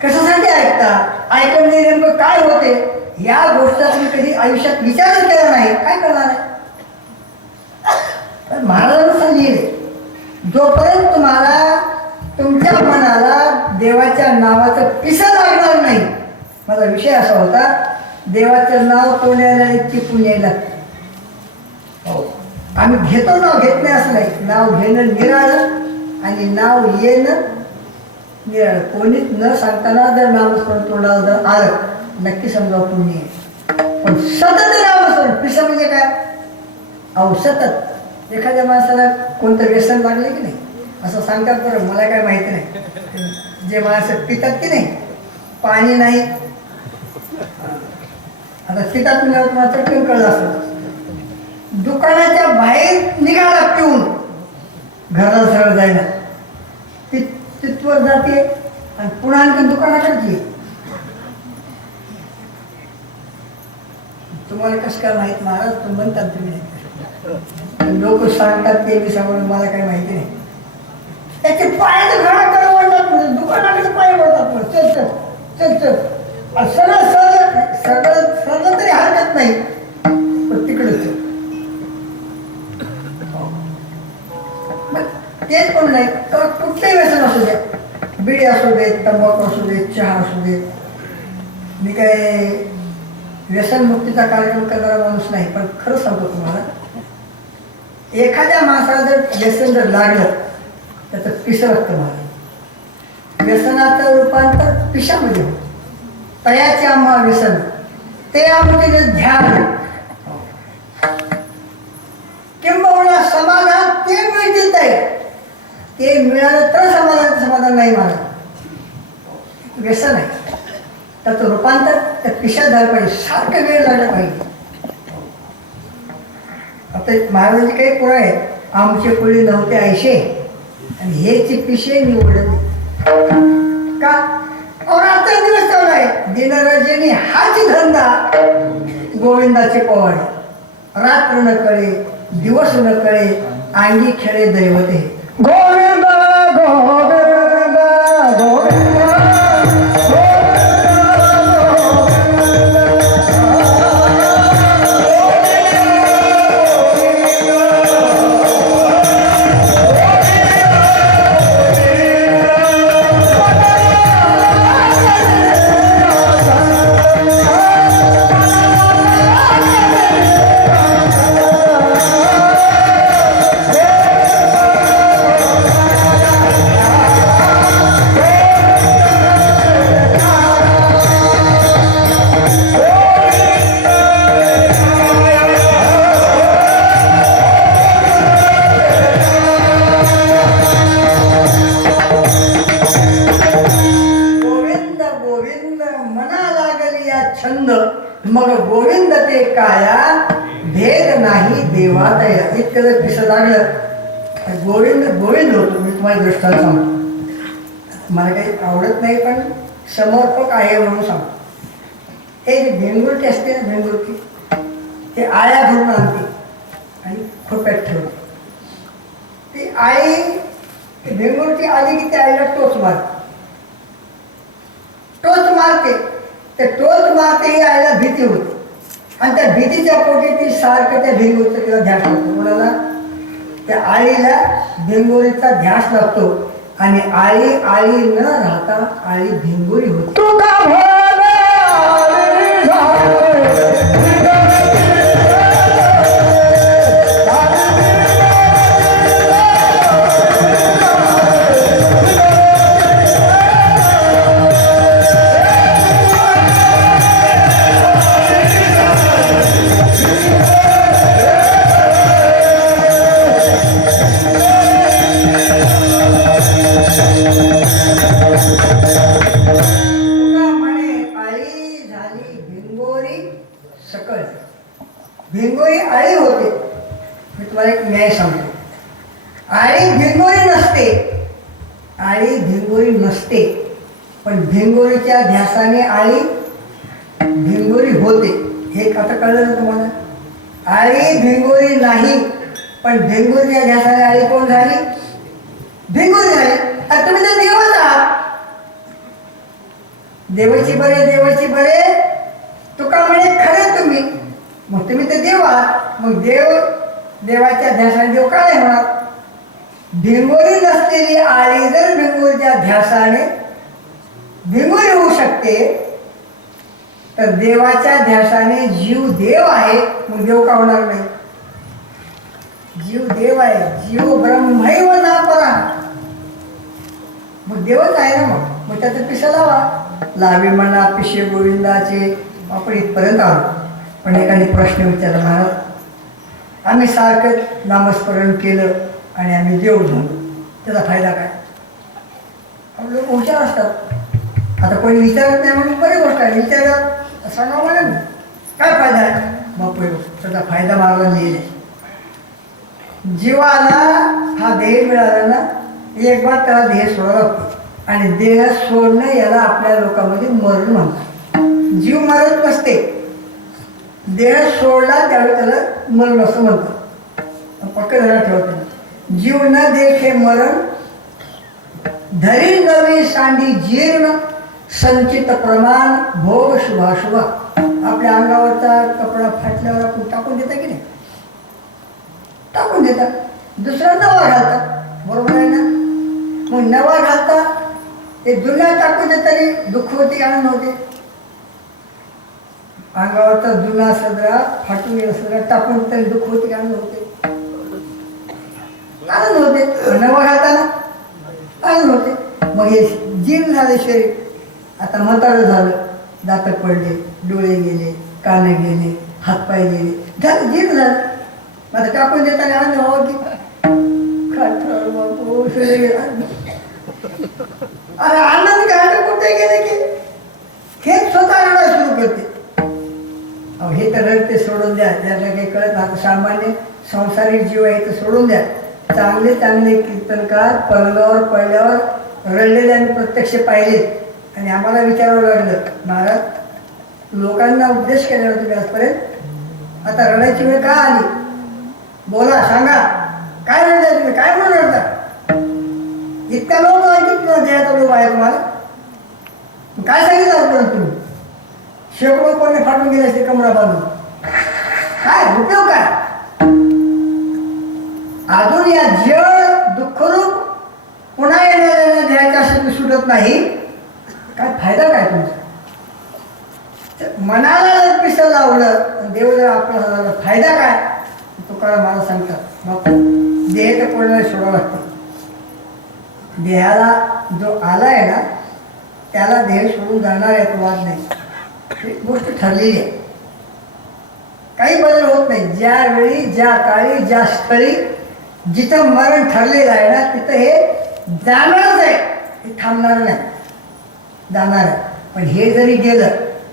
कशासाठी ऐकता, ऐकण्याने नेमकं काय होते या गोष्टीचा तुम्ही कधी आयुष्यात विचारच केला नाही, काय करणार आहे? पण महाराजांना सांगितले जोपर्यंत तुम्हाला तुमच्या मनाला देवाच्या नावाचं पिसं लागणार नाही. माझा विषय असा होता देवाचं नाव तोंडाला इतकी पुण्य लागते. हो आम्ही घेतो नाव घेत नाही असं नाही. नाव घेणं निराळं आणि नाव येणं निराळं. कोणीच न सांगताना जर नामस्मरण तोंडाला जर आलं नक्की समजा पुण्य आहे. पण सतत नामस्मरण पिसं म्हणजे काय? अहो सतत एखाद्या माणसाला कोणतं व्यसन लागले की नाही असं सांगतात बरं, मला काय माहिती नाही. जे माणसं पितात की नाही पाणी नाही, आता पितात म्हणजे तुम्हाला चटकन कळलं असतं. दुकानाच्या बाहेर निघाला पिऊन घराला सरळ जायला तिथवर जाते आणि पुन्हा आणखी दुकानाकडची. तुम्हाला कसं काय माहीत महाराज? तुम्ही म्हणतात तुम्ही लोक सांगतात ते मी सांगून मला काही माहिती नाही. त्याचे पायाचं घरा कर म्हणतात म्हणजे दुकानाकडे पाय म्हणतात चल चल चल चल सगळं सगळं तरी हरकत नाही पण तिकडेच तेच पण नाही तर कुठलंही व्यसन असू द्या, बिडी असू देत, तंबाखू असू देत, चहा असू देत. मी काय व्यसनमुक्तीचा कार्यक्रम करणारा माणूस नाही, पण खरं सांगतो तुम्हाला एखाद्या माणसाला जर व्यसन जर लागलं त्याचं पिसं लागतं. मला व्यसनाचं रूपांतर पिशामध्ये होतं. तयाचे आम्हा व्यसन ते आमचे ध्यान किंबहुना समाधान ते मिळतील आहे. ते मिळालं तर समाधान नाही. मला व्यसन आहे त्याचं रूपांतर त्या पिशात झालं पाहिजे, सारखं वेळ लागला पाहिजे. आता महाराजांचे काही पुरा आहेत, आमचे पुढे नव्हते ऐशे आणि हेची पिशे निवडले का? रात्र दिवस चालू आहे दिनरजनी हाच धंदा गोविंदाचे पवाडे. रात्र न कळे दिवस न कळे अंगी खेळे दैवते. गोविंद गोविंद गोविंद काया भेद नाही देवात इतकं जर पिसं लागलं गोविंद गोविंद होतो. मी तुम्हाला दृष्टांत सांगतो, मला काही आवडत नाही पण समर्पक आहे म्हणून सांगतो. हे जे भेंगुरटी असते ना, भेंगुरटी ते आळ्या धरून आणते आणि खोप्यात ठेवते. ती आई भेंगुरटी आली की त्या आईला टोच मारते, टोच मारते. ते टोच मारते ही आईला भीती होते आणि त्या भीतीच्या पोटी ती सारखं त्या भेंगुरीचा तिला ध्यास लागतो. कोणाला? त्या आईला भेंगोरीचा ध्यास लागतो आणि आळी आळी न राहता आळी भेंगोरी होती. भिंगोरी आळी होते. मी तुम्हाला एक न्याय सांगतो. आळी भिंगोरी नसते, आळी भिंगोरी नसते, पण भिंगोरीच्या ध्यासाने आळी भिंगोरी होते. हे आता कळलं ना तुम्हाला? आळी भिंगोरी नाही, पण भिंगोरीच्या ध्यासाने आळी कोण झाली? भिंगोरी झाली. आता तुम्ही तर देवच आहात. देवाची बरे, देवाची बरे तुका म्हणे खरे तुम्ही. मग तुम्ही तर देव आहात, मग देवाच्या ध्यासाने देव काय होणार? भिंगोरी नसलेली आळी जर भिंगोरीच्या ध्यासाने भिंगोरी होऊ शकते, तर देवाच्या ध्यासाने जीव देव आहे, मग देव का होणार नाही? जीव देव आहे, जीव ब्रह्मैव नापरा, मग देवच आहे ना. मग त्याचं पिसं लावा. लावे म्हणा पिशे गोविंदाचे. आपण इथपर्यंत आलो. पण एकाने प्रश्न विचारला, महाराज आम्ही सारखं नामस्मरण केलं आणि आम्ही देव झालो, त्याचा फायदा काय? लोक हुशार असतात. आता कोणी विचारत नाही म्हणून बरी गोष्ट आहे. विचारत सांगा मला ना काय फायदा आहे? मग त्याचा फायदा मला लिहिले. जीवाला हा देह मिळाला ना, एक बार त्याला देह सोडावा लागतो आणि देह सोडणं याला आपल्या लोकांमध्ये मरण म्हणतात. जीव मरत नसते, देह सोडला त्यावेळी त्याला मरण असं म्हणतात. पक्क जरा ठेवत. जीव न देखे मरण धरी नवी सांडी जीर्ण संचित प्रमाण भोग शुभाशुभा. आपल्या अंगावरचा कपडा फाटल्यावर आपण टाकून देता की नाही? टाकून देतात. दुसरा नवा घालतात, बरोबर आहे ना? मग नवा घालता ते जुन्या टाकून देत तरी दुःख होते, आनंद होते. अंगावरचा जुना सदरा फाटून गेला सदरा टाकून तरी दुःख होते, आनंद होते, आनंद होते. नवा घालताना आनंद होते. मग हे जीर्ण झाले शरीर. आता म्हातारं झालं, दात पडले, डोळे गेले, कान गेले, हातपाय गेले, झालं जीर्ण झालं. आता टाकून देताना आनंद व्हावं की? अरे आनंद काय कुठे गेले की हे स्वतः रडायला सुरू करते. अहो हे तर रडते, सोडून द्या. त्याला काही कळत नाही. सामान्य संसारिक जीव आहे तर सोडून द्या. चांगले चांगले कीर्तनकार पलंगावर पडल्यावर रडलेले आम्ही प्रत्यक्ष पाहिले आणि आम्हाला विचारावं लागलं, महाराज लोकांना उपदेश केल्यावर तुम्ही आजपर्यंत, आता रडायची वेळ का आली? बोला, सांगा, काय रडता तुम्ही? काय म्हणून रडता? इतका लोक आहे तुला देहाचा लोक आहे तुम्हाला. काय सांगितलं आजपर्यंत तुम्ही? शेकडो कोणी फाटून गेले असते कमरा बांधून, काय उपयोग काय? अजून या जड दुःखरूप पुन्हा येणाऱ्या देहाच्या शक्ती सुटत नाही. काय फायदा काय तुमचा? मनाला जर पिसं लावलं, देव जर आपला झाला, फायदा काय? तुकाराम मला सांगतात, मग देह तर कोणाला सोडावं लागतं. देहाला जो आला आहे ना, त्याला देह सोडून जाणार आहे, तो वाद नाही. ही गोष्ट ठरलेली आहे, काही बदल होत नाही. ज्यावेळी, ज्या काळी, ज्या स्थळी जिथं मरण ठरलेलं आहे ना, तिथं हे जाणारच आहे, हे थांबणार नाही, जाणार आहे. पण हे जरी गेलं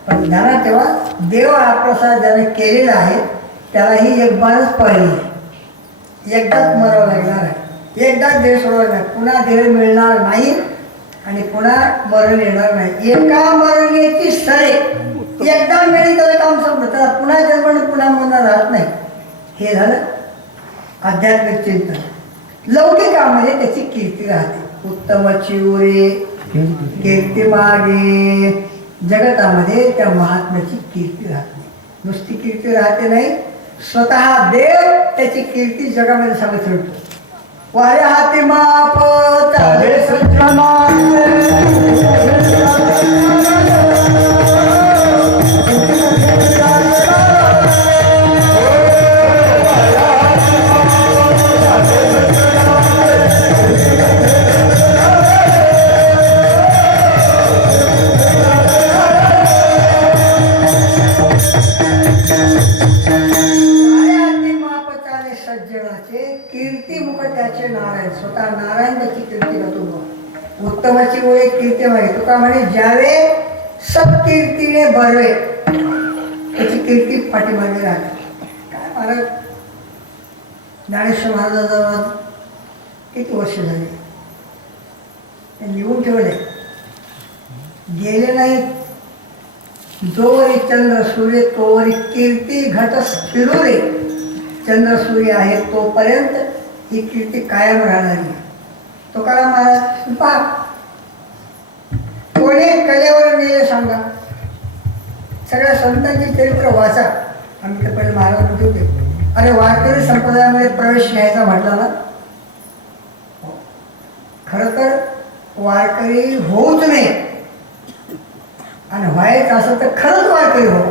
पण ध्यानात ठेवा, देव हा प्रसाद ज्याने केलेला आहे त्यालाही एक बारच पाळली आहे. एकदाच मरावं लागणार आहे, एकदाच देह सोडावं लागणार, पुन्हा देह मिळणार नाही आणि पुन्हा मरण येणार नाही. एका मरणेची सरे, एकदा मिळेल त्याचं काम संपलं, त्याला पुन्हा जन्म पुन्हा मरण राहत नाही. हे झालं आध्यात्मिक चिंतन. लौकिकामध्ये त्याची कीर्ती राहते. उत्तमाची उरे कीर्ती मागे, जगतामध्ये त्या महात्म्याची कीर्ती राहते. नुसती कीर्ती राहते नाही, स्वतः देव त्याची कीर्ती जगामध्ये सांगत ठेवतो. वाऱ्या हाती माप चाले त्याचे नारायण, स्वतः नारायण त्याची कीर्ती करतो. उत्तमाची ओळख कीर्ती मागे तुका म्हणे, ज्यावे सत्कीर्तीने भरवे त्याची कीर्ती पाठीमागे राहते. काय महाराज, ज्ञानेश्वर महाराजांना किती वर्ष झाली ते लिहून ठेवले, गेले नाही. जोवरी चंद्र सूर्य तोवरी कीर्ती घट फिरू रे. चंद्र सूर्य आहे तोपर्यंत ही कीर्ती कायम राहणारी आहे. तुकाराम महाराज पहा, कोणी कलेवर नेले सांगा. सगळ्या संतांची चरित्र वाचा. आम्ही तर पहिले महाराज म्हणत होते, अरे वारकरी संप्रदायामध्ये प्रवेश घ्यायचा म्हटला ना, खरं तर वारकरी होऊच नाही, आणि व्हायचं असं तर खरंच वारकरी हो.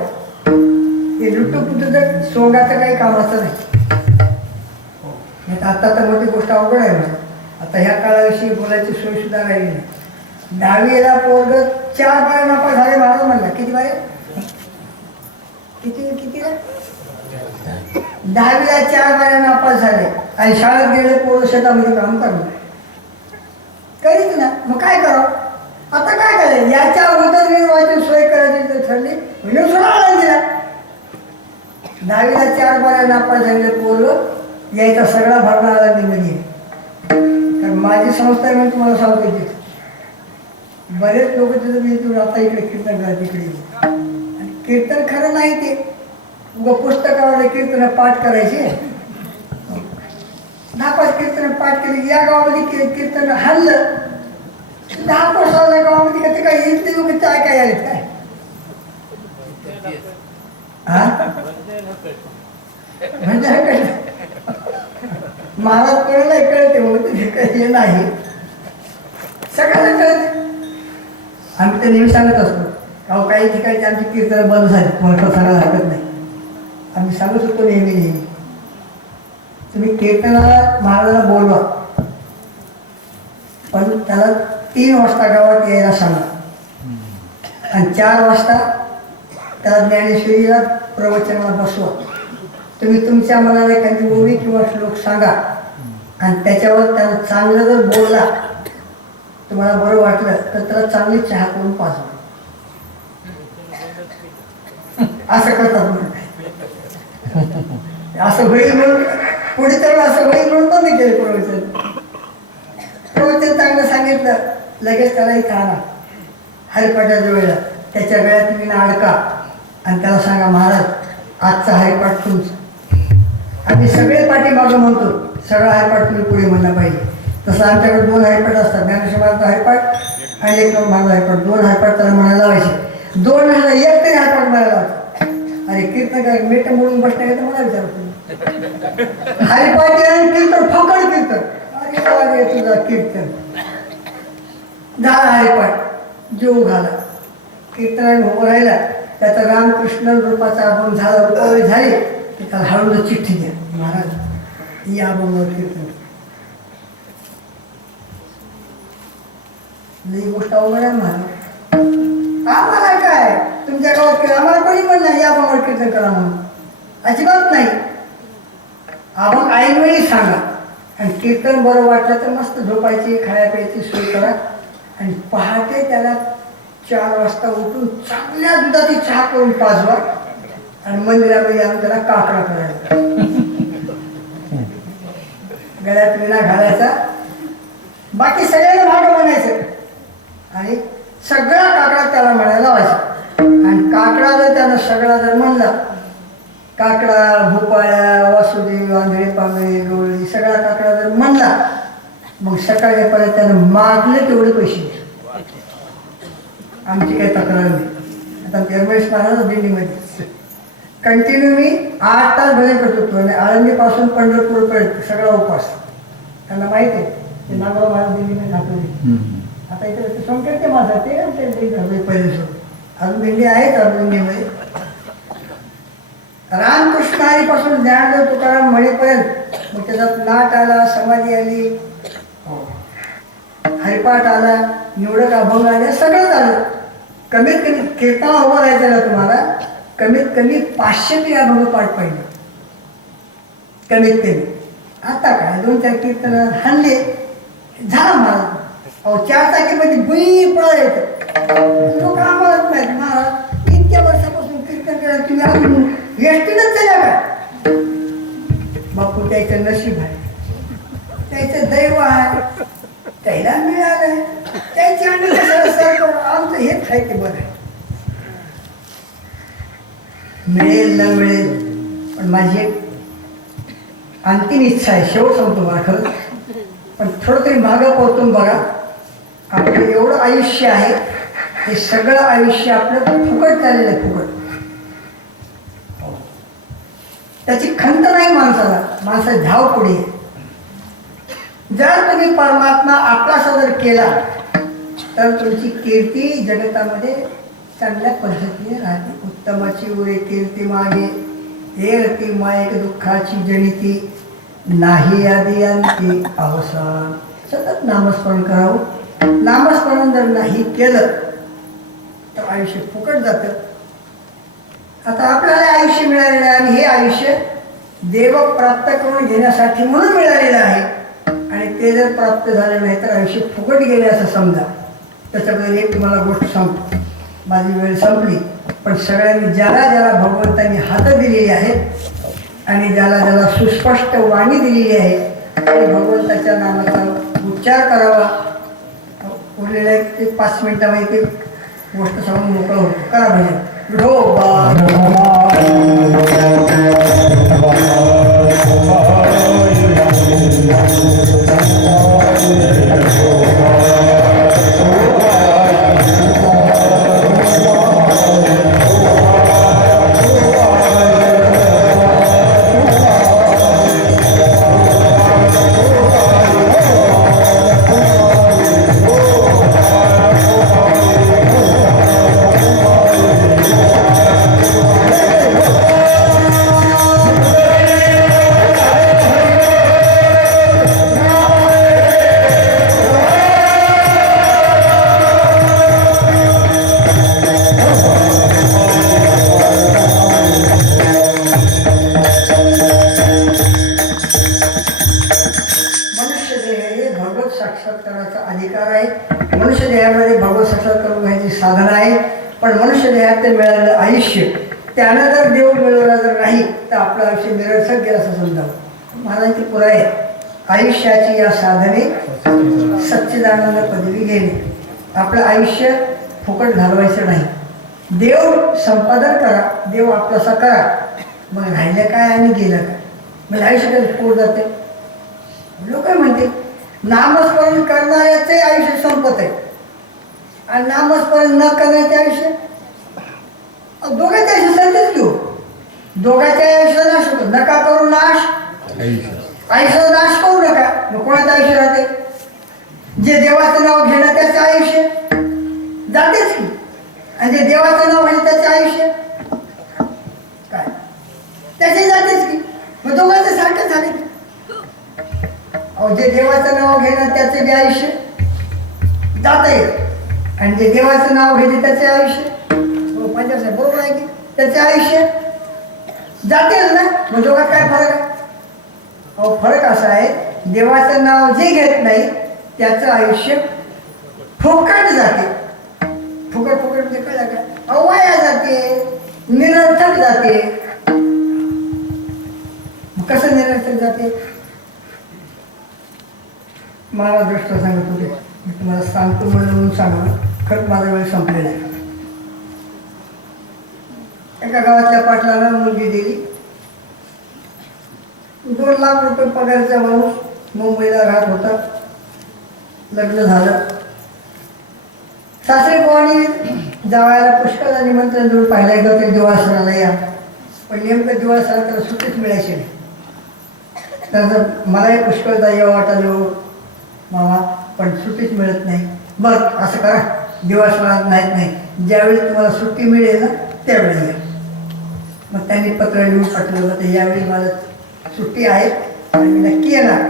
हे लुटूपुटूचं सोंगाचं काही कामाचं नाही. आता तर मोठी गोष्ट अवघड आहे ना. आता ह्या काळाविषयी बोलायची सोय सुद्धा राहिली नाही. 10वीला पोरग 4 बारे नापास झाले. महाराज म्हणला किती बारे, किती 10वीला 4 बारे नापास झाले आणि शाळेत गेले पोरं शेतामध्ये काम करणार करीत ना. मग काय करावं आता, काय करायचं, याच्या उदरनिर्वाहाची सोय करायची तर ठरली, म्हणजे सोडा दिला. 10वीला 4 बारे नापास झालेले पोरं यायचा सगळा भरणा आला निमध्ये. कारण माझी संस्था आहे म्हणून तुम्हाला सांगतो, तिथे बरेच लोक तिथं मी तू आता इकडे कीर्तन करा तिकडे. आणि कीर्तन खरं नाही ते, उगा पुस्तकावर कीर्तन पाठ करायचे. 10-5 कीर्तन पाठ केली. या गावामध्ये कीर्तन हल्लं 10 वर्षाला गावामध्ये का ते काय इथले लोक काय काय आलेत काय. हा म्हणजे महाराज कोणाला कळते होते हे नाही, सगळ्यांना कळते. आम्ही ते नेहमी सांगत असतो, अहो काही ठिकाणी आमची कीर्तन बंद झाली, मला सांगायला हरकत नाही. आम्ही सांगत होतो नेहमी, तुम्ही कीर्तनाला महाराजाला बोलवा, पण त्याला 3 वाजता गावात यायला सांगा आणि 4 वाजता त्याला ज्ञानेश्वरीला प्रवचनाला बसवा. तुम्ही तुमच्या मनाला एखादी ओवी किंवा श्लोक सांगा आणि त्याच्यावर त्याला चांगलं जर बोलला, तुम्हाला बरं वाटलं तर त्याला चांगली चहा करून पाजवा. असं करतात म्हणून, असं होईल म्हणून पुढे तर असं होईल म्हणून पण नाही केलं प्रवचन. प्रवचन चांगलं सांगितलं, लगेच त्याला इथं आणा हरिपाठाच्या वेळेला, त्याच्या गळ्यात तुम्ही अडका आणि त्याला सांगा, महाराज आजचा हरिपाठ तुमचा. आम्ही सगळे पाठीमागं म्हणतो, सगळा हरिपाठ तुम्ही पुढे म्हणला पाहिजे. तसं आमच्याकडे 2 हरिपाठ असतात, ज्ञानेश्वराचा हरिपाठ आणि एक माझा हरिपाठ. 2 हरिपाठ त्याला म्हणायला लावायचे, 2 वेळेला एक तरी हरिपाठ म्हणायला लावायचा. अरे कीर्तन काय मेट म्हणून बसण्या का मला विचारत तुम्ही हरिपाठ आणि कीर्तन फकड कीर्तन. अरे तुझा कीर्तन झाला, हरिपाठ जीव घाला. कीर्तन उभं राहिला, त्याचा रामकृष्ण रूपाचा अभंग झाला, रूपावली झाली की त्याला हळूच चिठ्ठी द्या, महाराज या अभंगावर कीर्तन. ही गोष्ट अवघड आहे महाराज. आम्हाला काय तुमच्या गावात केलं, आम्हाला कोणी पण नाही या अभंगावर कीर्तन करा म्हणून, अजिबात नाही. अभंग ऐनवेळी सांगा आणि कीर्तन बरं वाटलं तर मस्त झोपायची खाया प्यायची सोय करा आणि पहाटे त्याला 4 वाजता उठून चांगल्या दुधाची चहा करून पाजवा आणि मंदिरामध्ये आणून त्याला काकडा करायचा, गळ्यात विणा घालायचा, बाकी सगळ्यांना भाग बनायचं आणि सगळा काकडा त्याला म्हणायला लावायचा. आणि काकडा जर त्यानं सगळा जर म्हणला, काकडा भोपाळ्या वासुदेव आंधळे पांगळे गवळी सगळा काकडा जर म्हणला, मग सकाळी परत त्यानं मागले तेवढे पैसे द्या. आमची काही तक्रार नाही. आता रमेश महाराज दिंडीमध्ये कंटिन्यू मी 8 तास भजन करत होतो आणि आळंदीपासून पंढरपूरपर्यंत सगळा उपवास. त्यांना माहिती आहे ते नागराव महाराज दिंडीमध्ये दाखवले. आता इथे संकेत ते माझा ते पहिले सोडून अजून दिंडी आहेत. अजून दिंडीमध्ये रामकृष्ण हरीपासून ज्ञानदेव तुकाराम म्हणेपर्यंत मग त्याच्यात नाट आला, समाधी आली, हरिपाठ आला, निवडक अभंग आले, सगळंच आलं. कमीत कमी कीर्तन उभं राहायचं ना तुम्हाला, कमीत कमी 500 तरी अभंग पाठ पाहिजे कमीत कमी. आता काय 2-4 कीर्तन हाणले झाला मला. अहो 4 चाकीमध्ये बुई पळा येतं. लोक आम्हालाच माहीत, महाराज इतक्या वर्षापासून कीर्तन केलं तुम्ही अजून एसटीनंच चला काय. बापू त्याचं नशीब आहे, त्याचं दैव आहे, त्याला मिळालंय, त्याची आम्ही कशाला सर करू, आमचं हेच आहे ते बरं आहे. मिळेल न मिळेल पण माझी एक अंतिम इच्छा आहे, शेवट सांगतो मला खरंच, पण थोडं तरी मागं पोहोचून बघा. आपलं एवढं आयुष्य आहे, हे सगळं आयुष्य आपलं फुकट चाललेलं आहे, फुकट. त्याची खंत नाही माणसाला, माणसाची धाव पुढे. जर तुम्ही परमात्मा आपलासा जर केला तर तुमची कीर्ती जगतामध्ये चांगल्या पद्धतीने राहते. उत्तमाची उरे कीर्ती मागे, हे रती मायक दुःखाची जनिती, नाही आदी अंती अवसान. सतत नामस्मरण करावं. नामस्मरण जर नाही केलं तर आयुष्य फुकट जातं. आता आपल्याला आयुष्य मिळालेलं आहे आणि हे आयुष्य देव प्राप्त करून घेण्यासाठी म्हणून मिळालेलं आहे. आणि ते जर प्राप्त झाले नाही तर आयुष्य फुकट गेले असं समजा. त्याच्याबद्दल एक तुम्हाला गोष्ट सांगतो. माझी वेळ संपली, पण सगळ्यांनी ज्याला ज्याला भगवंतांनी हात दिलेली आहेत आणि ज्याला ज्याला सुस्पष्ट वाणी दिलेली आहे आणि भगवंताच्या नामाचा उच्चार करावा. उरलेल्या ते 5 मिनिटामध्ये ते गोष्ट सांगून मोकळं होतं. करा भजन. साधन आहे. पण मनुष्य देहात मिळालेलं आयुष्य त्यानं जर देव मिळवला जर नाही तर आपलं आयुष्य निरर्थक गेलं असं समजावं. महाराजांची पुरा आहे, आयुष्याची या साधने सच्चिदानंद पदवी घेणे. आपलं आयुष्य फुकट घालवायचं नाही. देव संपादन करा, देव आपलासा करा, मग राहिलं काय आणि गेलं काय. म्हणजे आयुष्य पोट जाते. लोक म्हणते नामस्मरण करणाऱ्याचे आयुष्य संपत आहे आणि नामस्मरण न करण्याचे आयुष्य, दोघांचे आयुष्य संधीच घेऊ. दोघांच्या आयुष्य नाश होतो. नका करू नाश, आयुष्य नाश करू नका. मग कोणाचं आयुष्य राहते? जे देवाचं नाव घेणं त्याचं आयुष्य जातेच की, आणि जे देवाचं नाव घेणं त्याचं आयुष्य काय त्याचे जातेच की. मग दोघांचं सारखं झाले की. जे देवाचं नाव घेणं त्याचे बी आयुष्य जात आहे आणि जे देवाचं नाव घेते त्याचे आयुष्य पंचायत बरोबर आहे की त्याचे आयुष्य जातेच ना. मग दोघात काय फरक आहे? फरक असा आहे, देवाचं नाव जे घेत नाही त्याचं आयुष्य फुकट जाते. फुकट फुकट म्हणजे कळलं का? अहो वाया जाते, निरर्थक जाते. कसं निरर्थक जाते? मला दृष्ट सांगत होते, मी तुम्हाला सांगतो म्हणून सांगलं, खरंच माझा वेळ संपलेला आहे. एका गावातल्या पाटलाला मुलगी दिली. 2 लाख रुपये पगारचा माणूस, मुंबईला राहत होता. लग्न झालं. सासरे बुवानी जावायला पुष्कळ निमंत्रण देऊन पाहिला एकदा ते दिवाळसणाला या, पण नेमकं दिवाळसणाला त्याला सुट्टीच मिळायची नाही. त्यानंतर मलाही पुष्कळदा यावं वाटायला मामा, पण सुट्टीच मिळत नाही. बरं असं करा, दिवाळसणात नाही, ज्यावेळी तुम्हाला सुट्टी मिळेल ना त्यावेळी या. मग त्यांनी पत्र लिहून पाठवलं होतं, यावेळी मला सुट्टी आहे आणि मी नक्की येणार.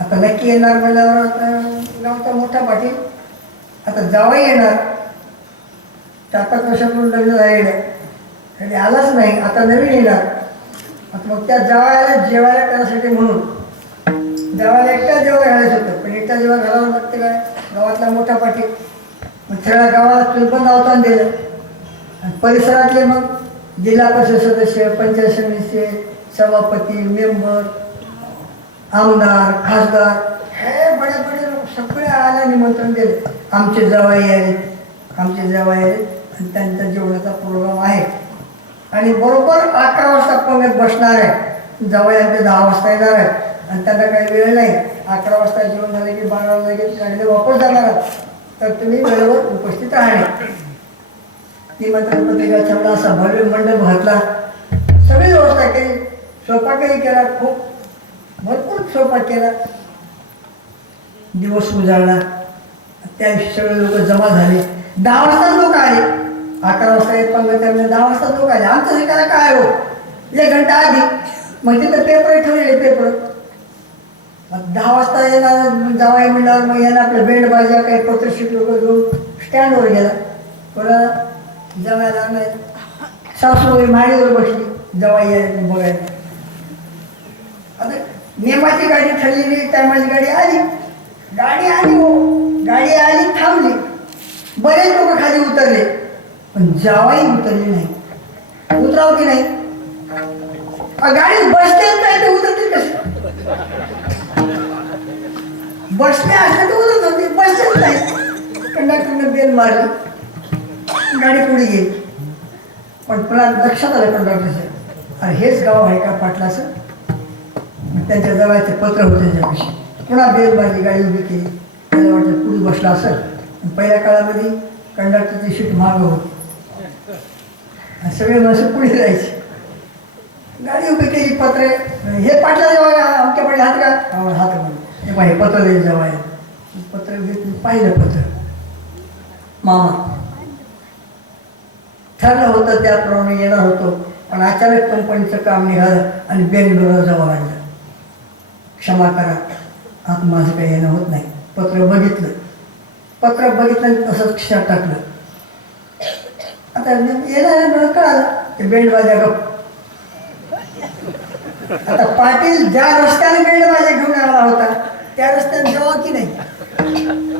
आता नक्की येणार म्हणल्यावर गावचा मोठा पाटील, आता जावई येणार. 4-5 वर्षापूर्वी लग्न झालेलं आहे आणि आलाच नाही, आता नवीन येणार. आता मग त्या जावयाला जेवायला करण्यासाठी म्हणून जावयाला एकटा जेवण घालायचं होतं, पण एकटा जेवण घालावं लागतं काय? गावातला मोठा पाटील. मग सगळ्या गावाला चुलबंद अवतान दिलं आणि परिसरातले मग जिल्हा परिषद सदस्य, पंचायत समितीचे सभापती, मेंबर, आमदार, खासदार, हे बडे बडे लोक सगळे आल्या निमंत्रण दिले. आमचे जावई आले, आमचे जावई आले आणि त्यांचा जेवणाचा प्रोग्राम आहे. आणि बरोबर 11 वाजता पंगत बसणार आहे. जावई आमचे 10 वाजता येणार आहे आणि त्यांना काही वेळ नाही. 11 वाजता जेवण झाले की 12 वाजता लगेच गाडीला वापस जाणार आहात, तर तुम्ही वेळेवर उपस्थित राहणे. निमंत्रण पत्रिका छापला, असा भव्य मंडप घातला, सगळी व्यवस्था केली, स्वयंपाकही केला, खूप भरपूर स्वयंपाक केला. दिवस उजाडला. त्या दिवशी सगळे लोक जमा झाले. 10 वाजता लोक आले. 11 वाजता येत पंगत, 10 वाजता लोक आले. आमचं शिकायला काय हो, 1 घंटा आधी मग तिथं पेपर ठेवलेले. पेपर मग 10 वाजता येणार जावाई म्हणल्यावर मग यानं आपलं बेंड बाजा काही पत्रशीट लोक घेऊन स्टँडवर गेला. कोणाला जमायला नाही. सासूबाई माडीवर बसली, जवाई यायला बघायला. आता नेमाची गाडी ठरलेली, टायमाची गाडी आली. गाडी आली हो, गाडी आली, थांबली. बरेच लोक खाली उतरले, पण जावाई उतरले नाही. उतरावं की नाही? गाडीत बसतेच नाही ते उतरतील कसे? बसले असले तर उतरत होते, बसलेच नाही. कंडक्टरने बेल मारली, गाडी पुढे गेली. पण पुन्हा लक्षात आलं कंडक्टरचं, अरे हेच गाव आहे का पाटलाचं? त्यांच्या जवळचे पत्र होते त्याच्याविषयी. पुन्हा बेल मारली, गाडी उभी केली. त्याला वाटतं पुढे बसला असेल. पहिल्या काळामध्ये कंडक्टरची सीट मागं होती आणि सगळे माणसं पुढे जायचे. गाडी उभी केली, पत्रे, हे पाटला जेव्हा आमच्या पडले हात का? हात म्हणून हे पाहिजे पत्र द्यायचं जेव्हा पत्र घेतलं, पाहिलं पत्र. मामा ठरलं होतं त्याप्रमाणे येणार होतो, पण अचानक कंपनीचं काम निघालं आणि बेंगलोरला जावं लागलं. क्षमा करा, आता माझं काही येणं होत नाही. पत्र बघितलं आणि तसंच खिशात टाकलं. आता येणार मला कळालं ते बेंड बाजा गप. आता पाटील ज्या रस्त्याने बेंड बाजा घेऊन आला होता त्या रस्त्याने जावं की नाही?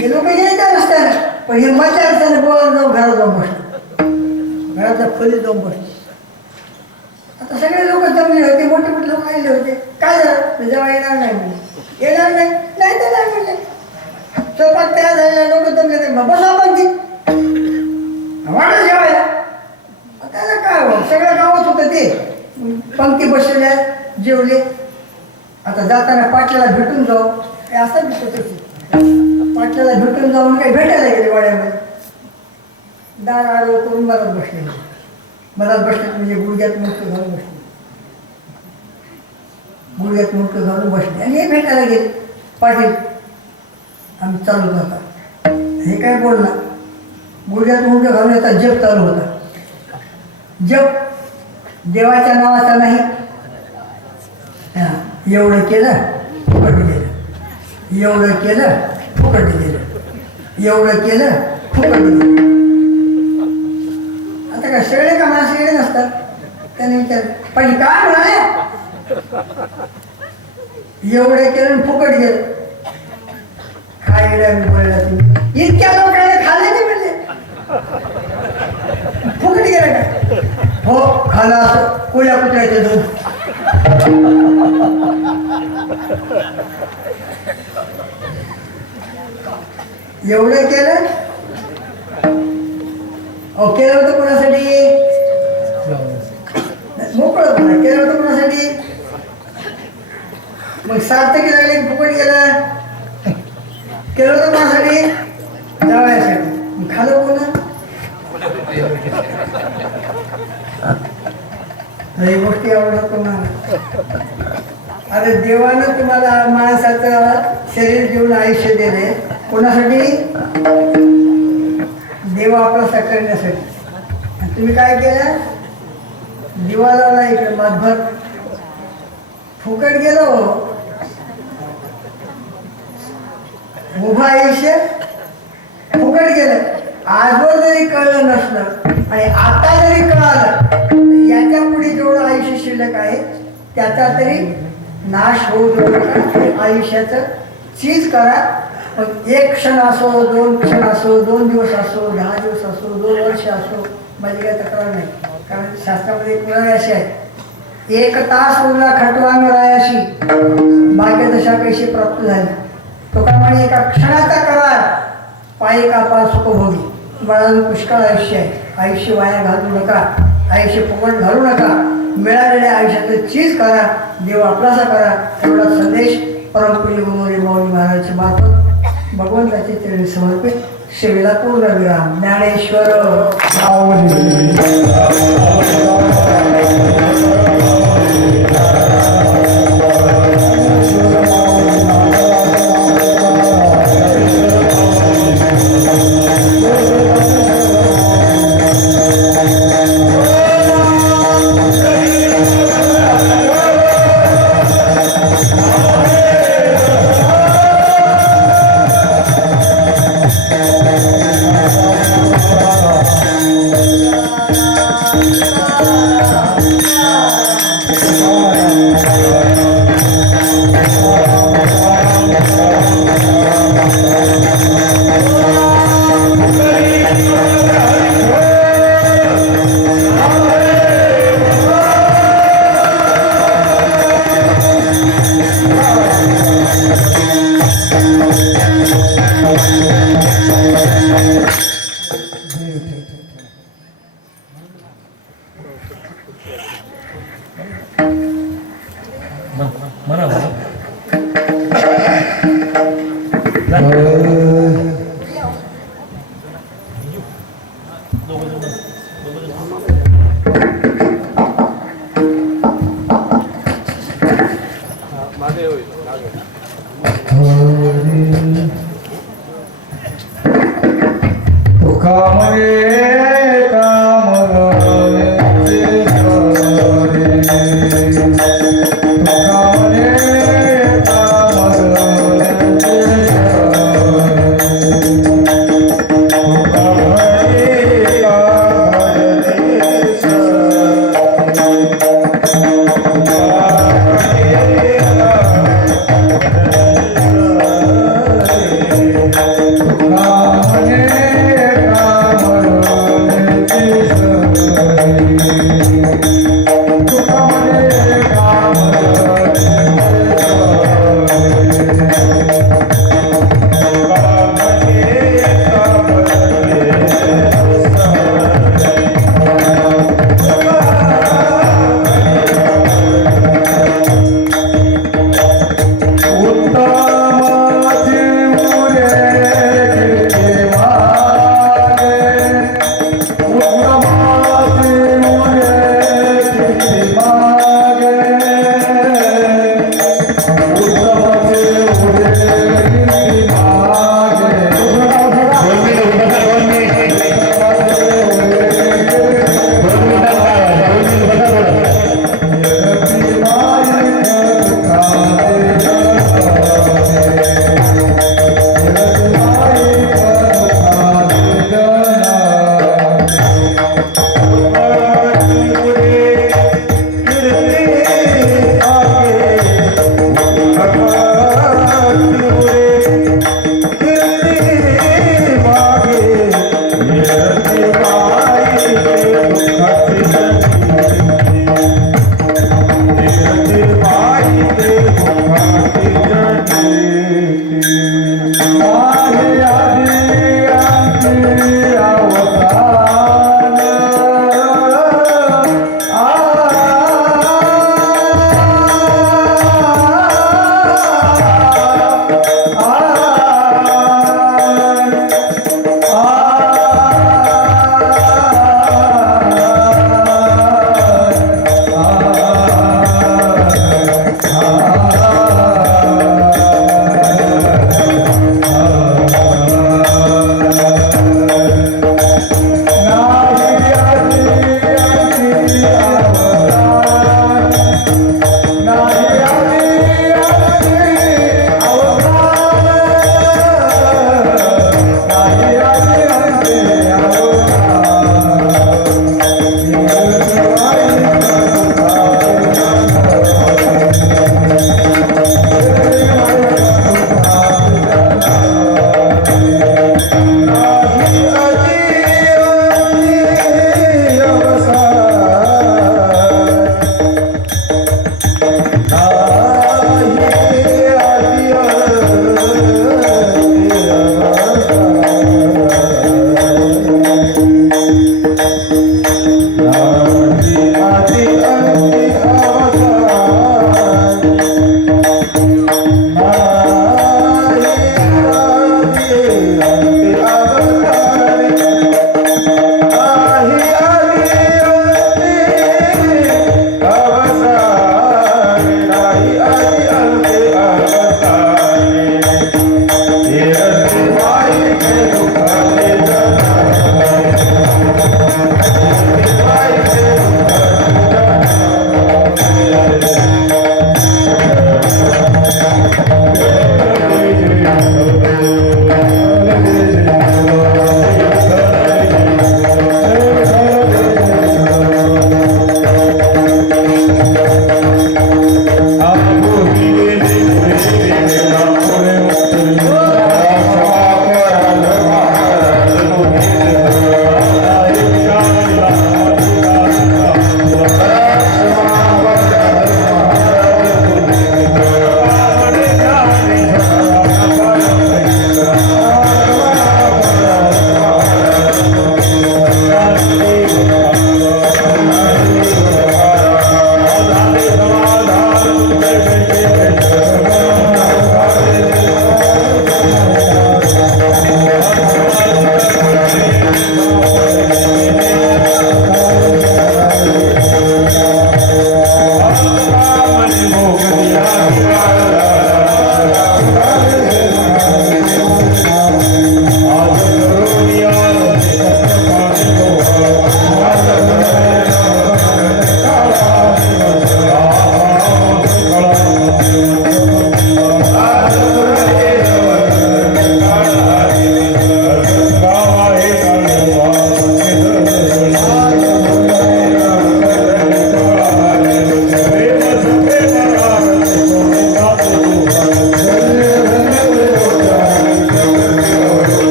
हे लोक गेले त्या रस्त्याने, पण हे मधल्या रस्त्याने बोलावून जाऊन घरात जाऊन बसले. घरातल्या खोलीत जाऊन बसले. आता सगळे लोक जमले होते, मोठे मोठे लोक आले होते. काय झालं? जेव्हा येणार नाही म्हणजे येणार नाही, नाही तर नाही म्हणजे स्वयंपाक तयार झालेला, लोक जमले नाही. बसा पण ती वाढत जेवायला. त्याला काय हो, सगळ्या गावात होतं ते. पंक्ती बसलेल्या, जेवले. आता जाताना पाटल्याला भेटून जाऊ, हे असं दिसत होते. पाटल्याला भेटून जाऊन काही भेटायला गेले वाड्यामध्ये. दार आडवं करून मलाच बसले. मलाच बसले म्हणजे गुडघ्यात मुठं घालून बसले. गुडघ्यात मुठं घालून बसले आणि हे भेटायला गेले. पाटील आम्ही चालू होता. हे काय बोलणार? गुडघ्यात मुठं घालून याचा जप चालू होता. जप देवाच्या नावाचा नाही. एवढं केलं फुकट गेलं, एवढं केलं फुकट गेलं, एवढं केलं फुकट गेलं. आता काय सगळे का माणसं येणे नसतात? त्याने विचारलं, पण काय म्हणाले? एवढं केलं आणि फुकट गेलं. काय येड्या मी बोलला तुम्ही? इतक्या लोकांना खाल्ले नाही म्हणजे केलं का? हो खाला असं कोळ्या कुत्र्याचं दूध. एवढं केलं. अहो केलं होतं कोणासाठी? मोकळं कोणा केलं होतं कोणासाठी? मग सार्थकी लागले फुकट गेलं. केलं होतं कोणासाठी? जावयासाठी. खालं कोण? ही गोष्टी आवडत कोणाला? अरे देवानं तुम्हाला माणसाचं शरीर देऊन आयुष्य दिले कोणासाठी? देव आपला करण्यासाठी. तुम्ही काय केलं? दिवा लावला इकडे मातभर फुकट गेलो. उभं आयुष्य फुकट गेलं. आजवर जरी कळलं नसलं आणि आता जरी कळालं याच्या पुढे जेवढं आयुष्य शिल्लक आहे त्याचा तरी नाश होऊ देऊ नका. आयुष्याचं चीज करा. मग एक क्षण असो, 2 क्षण असो, 2 दिवस असो, 10 दिवस असो, 2 वर्ष असो, माझी काही तक्रार नाही. कारण शास्त्रामध्ये एक पुरावे असे आहे, 1 तास उरला खटवान रायाशी भाग्य दशा कैशी प्राप्त झाली. तो का म्हणे एका क्षणाचा करार पायी कापा सुखभोगी. तुम्हाला पुष्कळ आयुष्य आहे. आयुष्य वाया घालू नका. आयुष्य फुकट घालू नका. मिळालेल्या आयुष्याचं चीज करा. देव आपलासा करा. एवढा संदेश परमपूज्य गुरुदेव माऊली महाराजच्या मार्फत भगवंताचे चरणी समर्पित. सेवेला पूर्ण विराम. ज्ञानेश्वर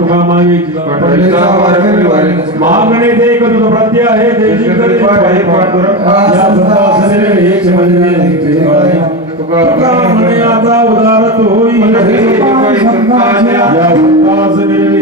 तुका मागितला पंढरीचा वारकरी वारी मागणे ते करू प्रत्य आहे देशी करे पाय पांडुरंग या संतासने हेच म्हणजे तुका म्हणे आता उदारत होई या संतासने